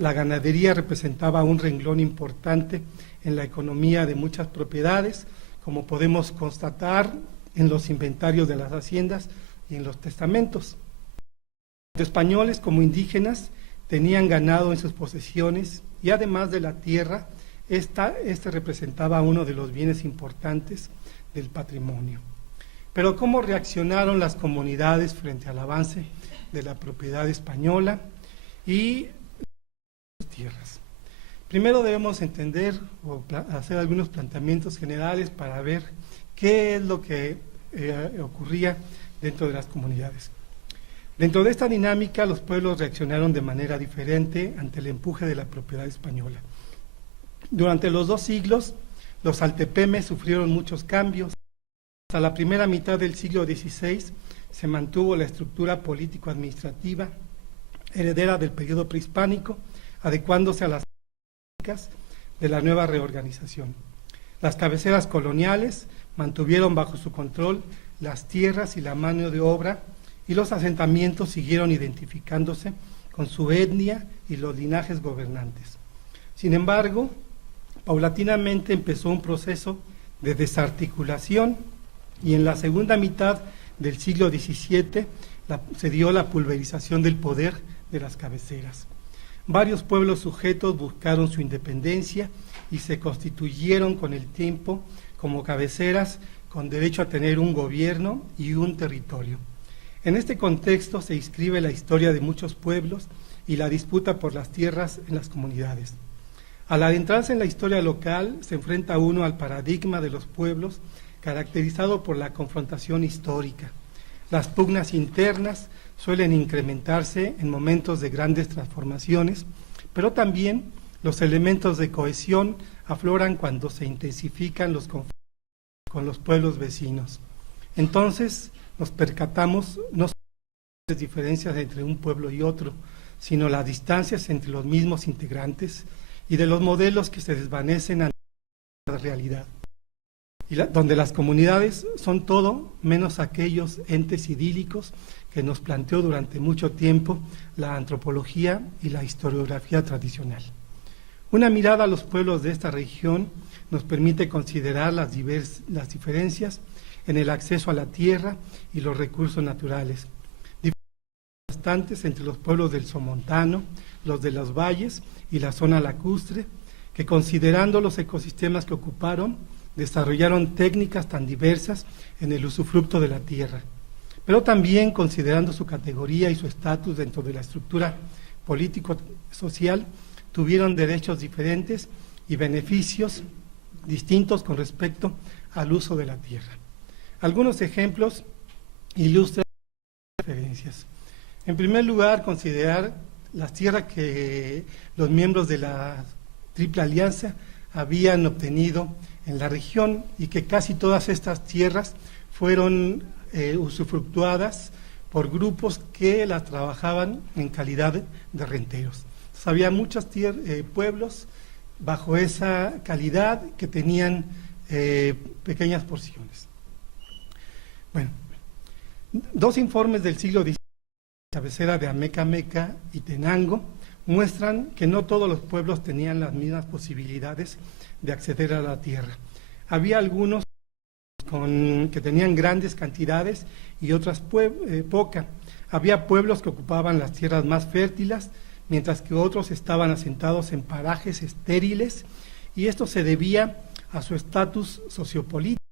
la ganadería representaba un renglón importante en la economía de muchas propiedades, como podemos constatar en los inventarios de las haciendas y en los testamentos. Los españoles como indígenas tenían ganado en sus posesiones, y además de la tierra, este representaba uno de los bienes importantes del patrimonio. Pero ¿cómo reaccionaron las comunidades frente al avance de la propiedad española y las tierras? Primero debemos entender o hacer algunos planteamientos generales para ver qué es lo que ocurría dentro de las comunidades. Dentro de esta dinámica, los pueblos reaccionaron de manera diferente ante el empuje de la propiedad española. Durante los 2 siglos, los altepemes sufrieron muchos cambios. Hasta la primera mitad del siglo XVI se mantuvo la estructura político-administrativa heredera del periodo prehispánico, adecuándose a las características de la nueva reorganización. Las cabeceras coloniales mantuvieron bajo su control las tierras y la mano de obra, y los asentamientos siguieron identificándose con su etnia y los linajes gobernantes. Sin embargo, paulatinamente empezó un proceso de desarticulación, y en la segunda mitad del siglo XVII se dio la pulverización del poder de las cabeceras. Varios pueblos sujetos buscaron su independencia y se constituyeron con el tiempo como cabeceras con derecho a tener un gobierno y un territorio. En este contexto se inscribe la historia de muchos pueblos y la disputa por las tierras en las comunidades. Al adentrarse en la historia local, se enfrenta uno al paradigma de los pueblos, caracterizado por la confrontación histórica. Las pugnas internas suelen incrementarse en momentos de grandes transformaciones, pero también los elementos de cohesión afloran cuando se intensifican los conflictos con los pueblos vecinos. Entonces nos percatamos no diferencias entre un pueblo y otro, sino las distancias entre los mismos integrantes y de los modelos que se desvanecen ante la realidad, donde las comunidades son todo menos aquellos entes idílicos que nos planteó durante mucho tiempo la antropología y la historiografía tradicional. Una mirada a los pueblos de esta región nos permite considerar las diferencias en el acceso a la tierra y los recursos naturales, bastantes entre los pueblos del Somontano, los de los valles y la zona lacustre, que considerando los ecosistemas que ocuparon, desarrollaron técnicas tan diversas en el usufructo de la tierra, pero también considerando su categoría y su estatus dentro de la estructura político-social, tuvieron derechos diferentes y beneficios distintos con respecto al uso de la tierra. Algunos ejemplos ilustran las diferencias. En primer lugar, considerar las tierras que los miembros de la Triple Alianza habían obtenido en la región y que casi todas estas tierras fueron usufructuadas por grupos que las trabajaban en calidad de renteros. Entonces, había muchos pueblos bajo esa calidad que tenían pequeñas porciones. Bueno, dos informes del siglo XIX, cabecera de Ameca Meca y Tenango, muestran que no todos los pueblos tenían las mismas posibilidades de acceder a la tierra. Había algunos que tenían grandes cantidades y otras poca. Había pueblos que ocupaban las tierras más fértiles, mientras que otros estaban asentados en parajes estériles, y esto se debía a su estatus sociopolítico,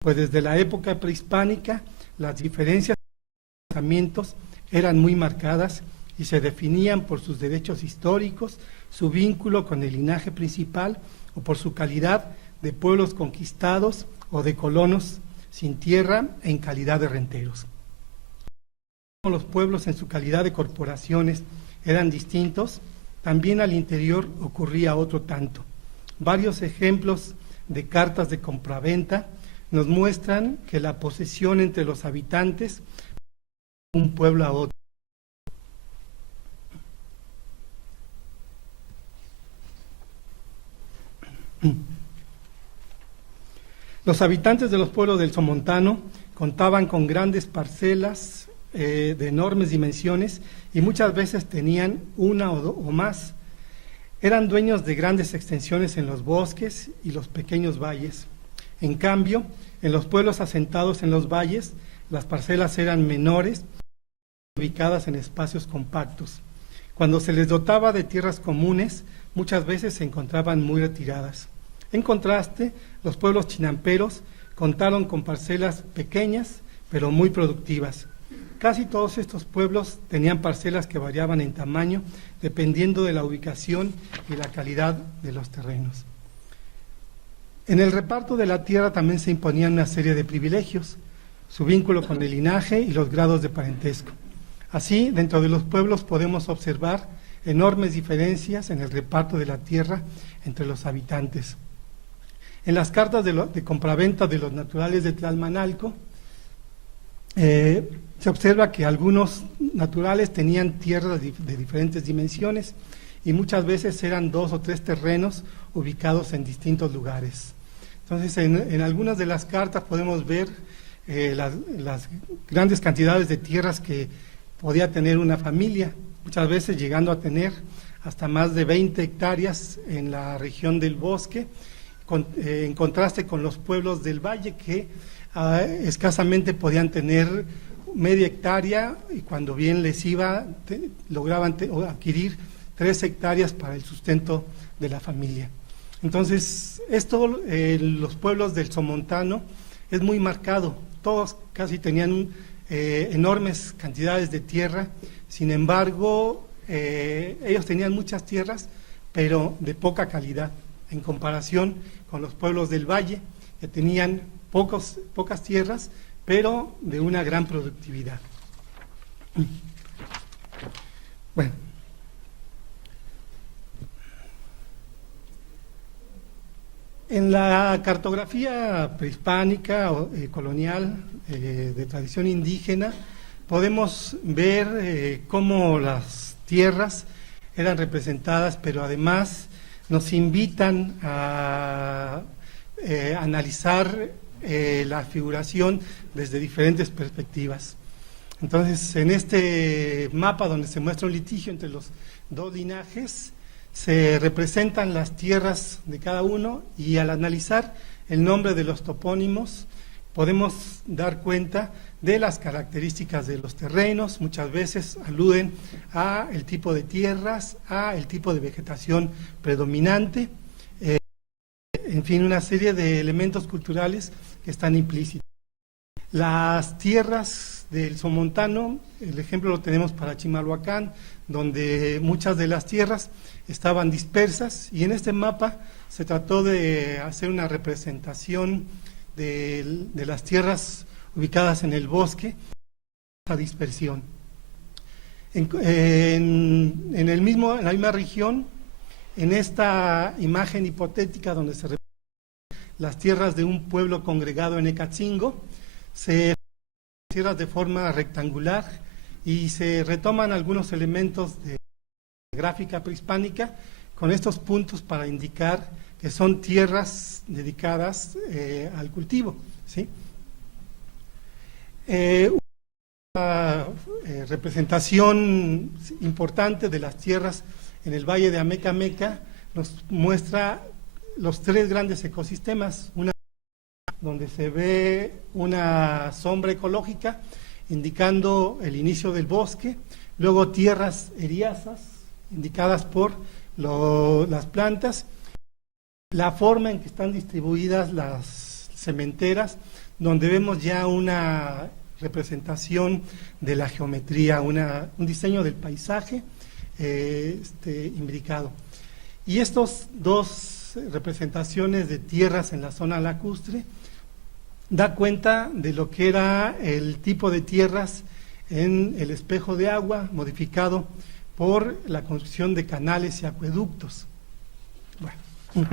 pues desde la época prehispánica las diferencias de pensamientos eran muy marcadas y se definían por sus derechos históricos, su vínculo con el linaje principal o por su calidad de pueblos conquistados o de colonos sin tierra en calidad de renteros. Como los pueblos en su calidad de corporaciones eran distintos, también al interior ocurría otro tanto. Varios ejemplos de cartas de compraventa nos muestran que la posesión entre los habitantes de un pueblo a otro. Los habitantes de los pueblos del Somontano contaban con grandes parcelas de enormes dimensiones y muchas veces tenían una o más. Eran dueños de grandes extensiones en los bosques y los pequeños valles. En cambio, en los pueblos asentados en los valles, las parcelas eran menores, ubicadas en espacios compactos. Cuando se les dotaba de tierras comunes, muchas veces se encontraban muy retiradas. En contraste, los pueblos chinamperos contaron con parcelas pequeñas, pero muy productivas. Casi todos estos pueblos tenían parcelas que variaban en tamaño, dependiendo de la ubicación y la calidad de los terrenos. En el reparto de la tierra también se imponían una serie de privilegios, su vínculo con el linaje y los grados de parentesco. Así, dentro de los pueblos podemos observar enormes diferencias en el reparto de la tierra entre los habitantes. En las cartas de compraventa de los naturales de Tlalmanalco, se observa que algunos naturales tenían tierras de diferentes dimensiones y muchas veces eran 2 o 3 terrenos ubicados en distintos lugares. Entonces, en algunas de las cartas podemos ver las grandes cantidades de tierras que podía tener una familia, muchas veces llegando a tener hasta más de 20 hectáreas en la región del Bosque, en contraste con los pueblos del valle que escasamente podían tener media hectárea y cuando bien les iba lograban adquirir 3 hectáreas para el sustento de la familia. Entonces, esto los pueblos del Somontano es muy marcado, todos casi tenían enormes cantidades de tierra, sin embargo, ellos tenían muchas tierras, pero de poca calidad, en comparación con los pueblos del valle, que tenían pocas tierras, pero de una gran productividad. Bueno. En la cartografía prehispánica o colonial de tradición indígena, podemos ver cómo las tierras eran representadas, pero además nos invitan a analizar la figuración desde diferentes perspectivas. Entonces, en este mapa donde se muestra un litigio entre los dos linajes, se representan las tierras de cada uno, y al analizar el nombre de los topónimos podemos dar cuenta de las características de los terrenos. Muchas veces aluden a el tipo de tierras, a el tipo de vegetación predominante, en fin, una serie de elementos culturales que están implícitos. Las tierras del Somontano, el ejemplo lo tenemos para Chimalhuacán, donde muchas de las tierras estaban dispersas, y en este mapa se trató de hacer una representación de las tierras ubicadas en el bosque, esa dispersión. En la misma región, en esta imagen hipotética donde se representan las tierras de un pueblo congregado en Ecatzingo, se tierras de forma rectangular, y se retoman algunos elementos de gráfica prehispánica con estos puntos para indicar que son tierras dedicadas al cultivo, ¿sí? Una representación importante de las tierras en el valle de Amecameca nos muestra los tres grandes ecosistemas, una donde se ve una sombra ecológica indicando el inicio del bosque, luego tierras eriazas indicadas por las plantas, la forma en que están distribuidas las sementeras, donde vemos ya una representación de la geometría, un diseño del paisaje imbricado. Y estas dos representaciones de tierras en la zona lacustre da cuenta de lo que era el tipo de tierras en el espejo de agua, modificado por la construcción de canales y acueductos. Bueno,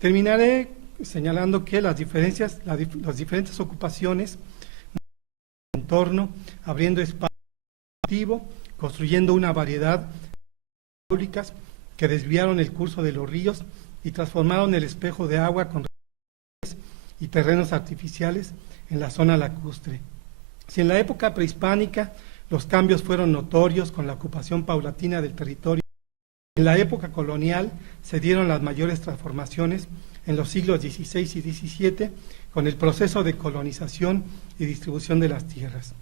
terminaré señalando que las diferentes ocupaciones en entorno, abriendo espacio cultivo, construyendo una variedad de hidráulicas que desviaron el curso de los ríos y transformaron el espejo de agua con y terrenos artificiales en la zona lacustre. Si en la época prehispánica los cambios fueron notorios con la ocupación paulatina del territorio, en la época colonial se dieron las mayores transformaciones en los siglos XVI y XVII con el proceso de colonización y distribución de las tierras.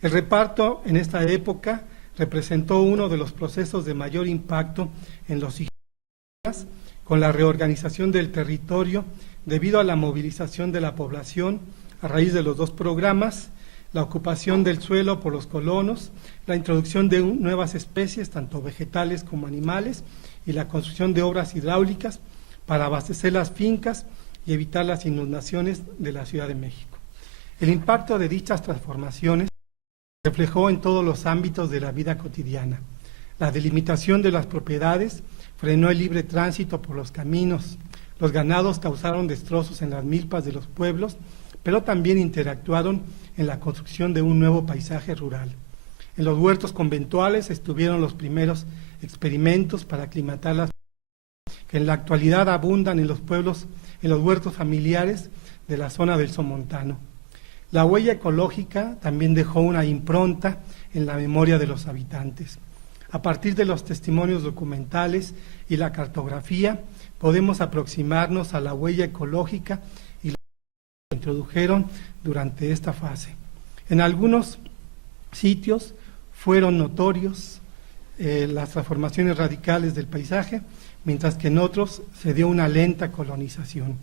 El reparto en esta época representó uno de los procesos de mayor impacto en los siglos, con la reorganización del territorio debido a la movilización de la población a raíz de los dos programas, la ocupación del suelo por los colonos, la introducción de nuevas especies, tanto vegetales como animales, y la construcción de obras hidráulicas para abastecer las fincas y evitar las inundaciones de la Ciudad de México. El impacto de dichas transformaciones se reflejó en todos los ámbitos de la vida cotidiana. La delimitación de las propiedades frenó el libre tránsito por los caminos. Los ganados causaron destrozos en las milpas de los pueblos, pero también interactuaron en la construcción de un nuevo paisaje rural. En los huertos conventuales estuvieron los primeros experimentos para aclimatar las que en la actualidad abundan en los pueblos, en los huertos familiares de la zona del Somontano. La huella ecológica también dejó una impronta en la memoria de los habitantes. A partir de los testimonios documentales y la cartografía, podemos aproximarnos a la huella ecológica y la que introdujeron durante esta fase. En algunos sitios fueron notorios las transformaciones radicales del paisaje, mientras que en otros se dio una lenta colonización.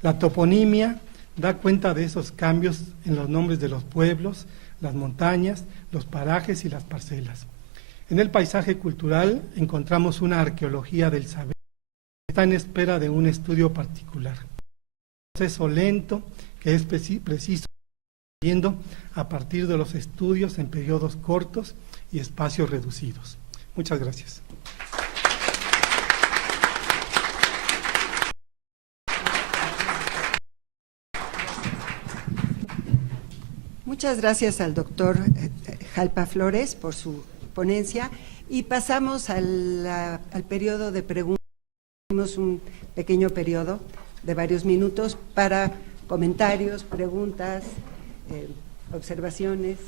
La toponimia da cuenta de esos cambios en los nombres de los pueblos, las montañas, los parajes y las parcelas. En el paisaje cultural encontramos una arqueología del saber que está en espera de un estudio particular. Un proceso lento que es preciso yendo a partir de los estudios en periodos cortos y espacios reducidos. Muchas gracias. Muchas gracias al doctor Jalpa Flores por su ponencia y pasamos al periodo de preguntas. Hicimos un pequeño periodo de varios minutos para comentarios, preguntas, observaciones.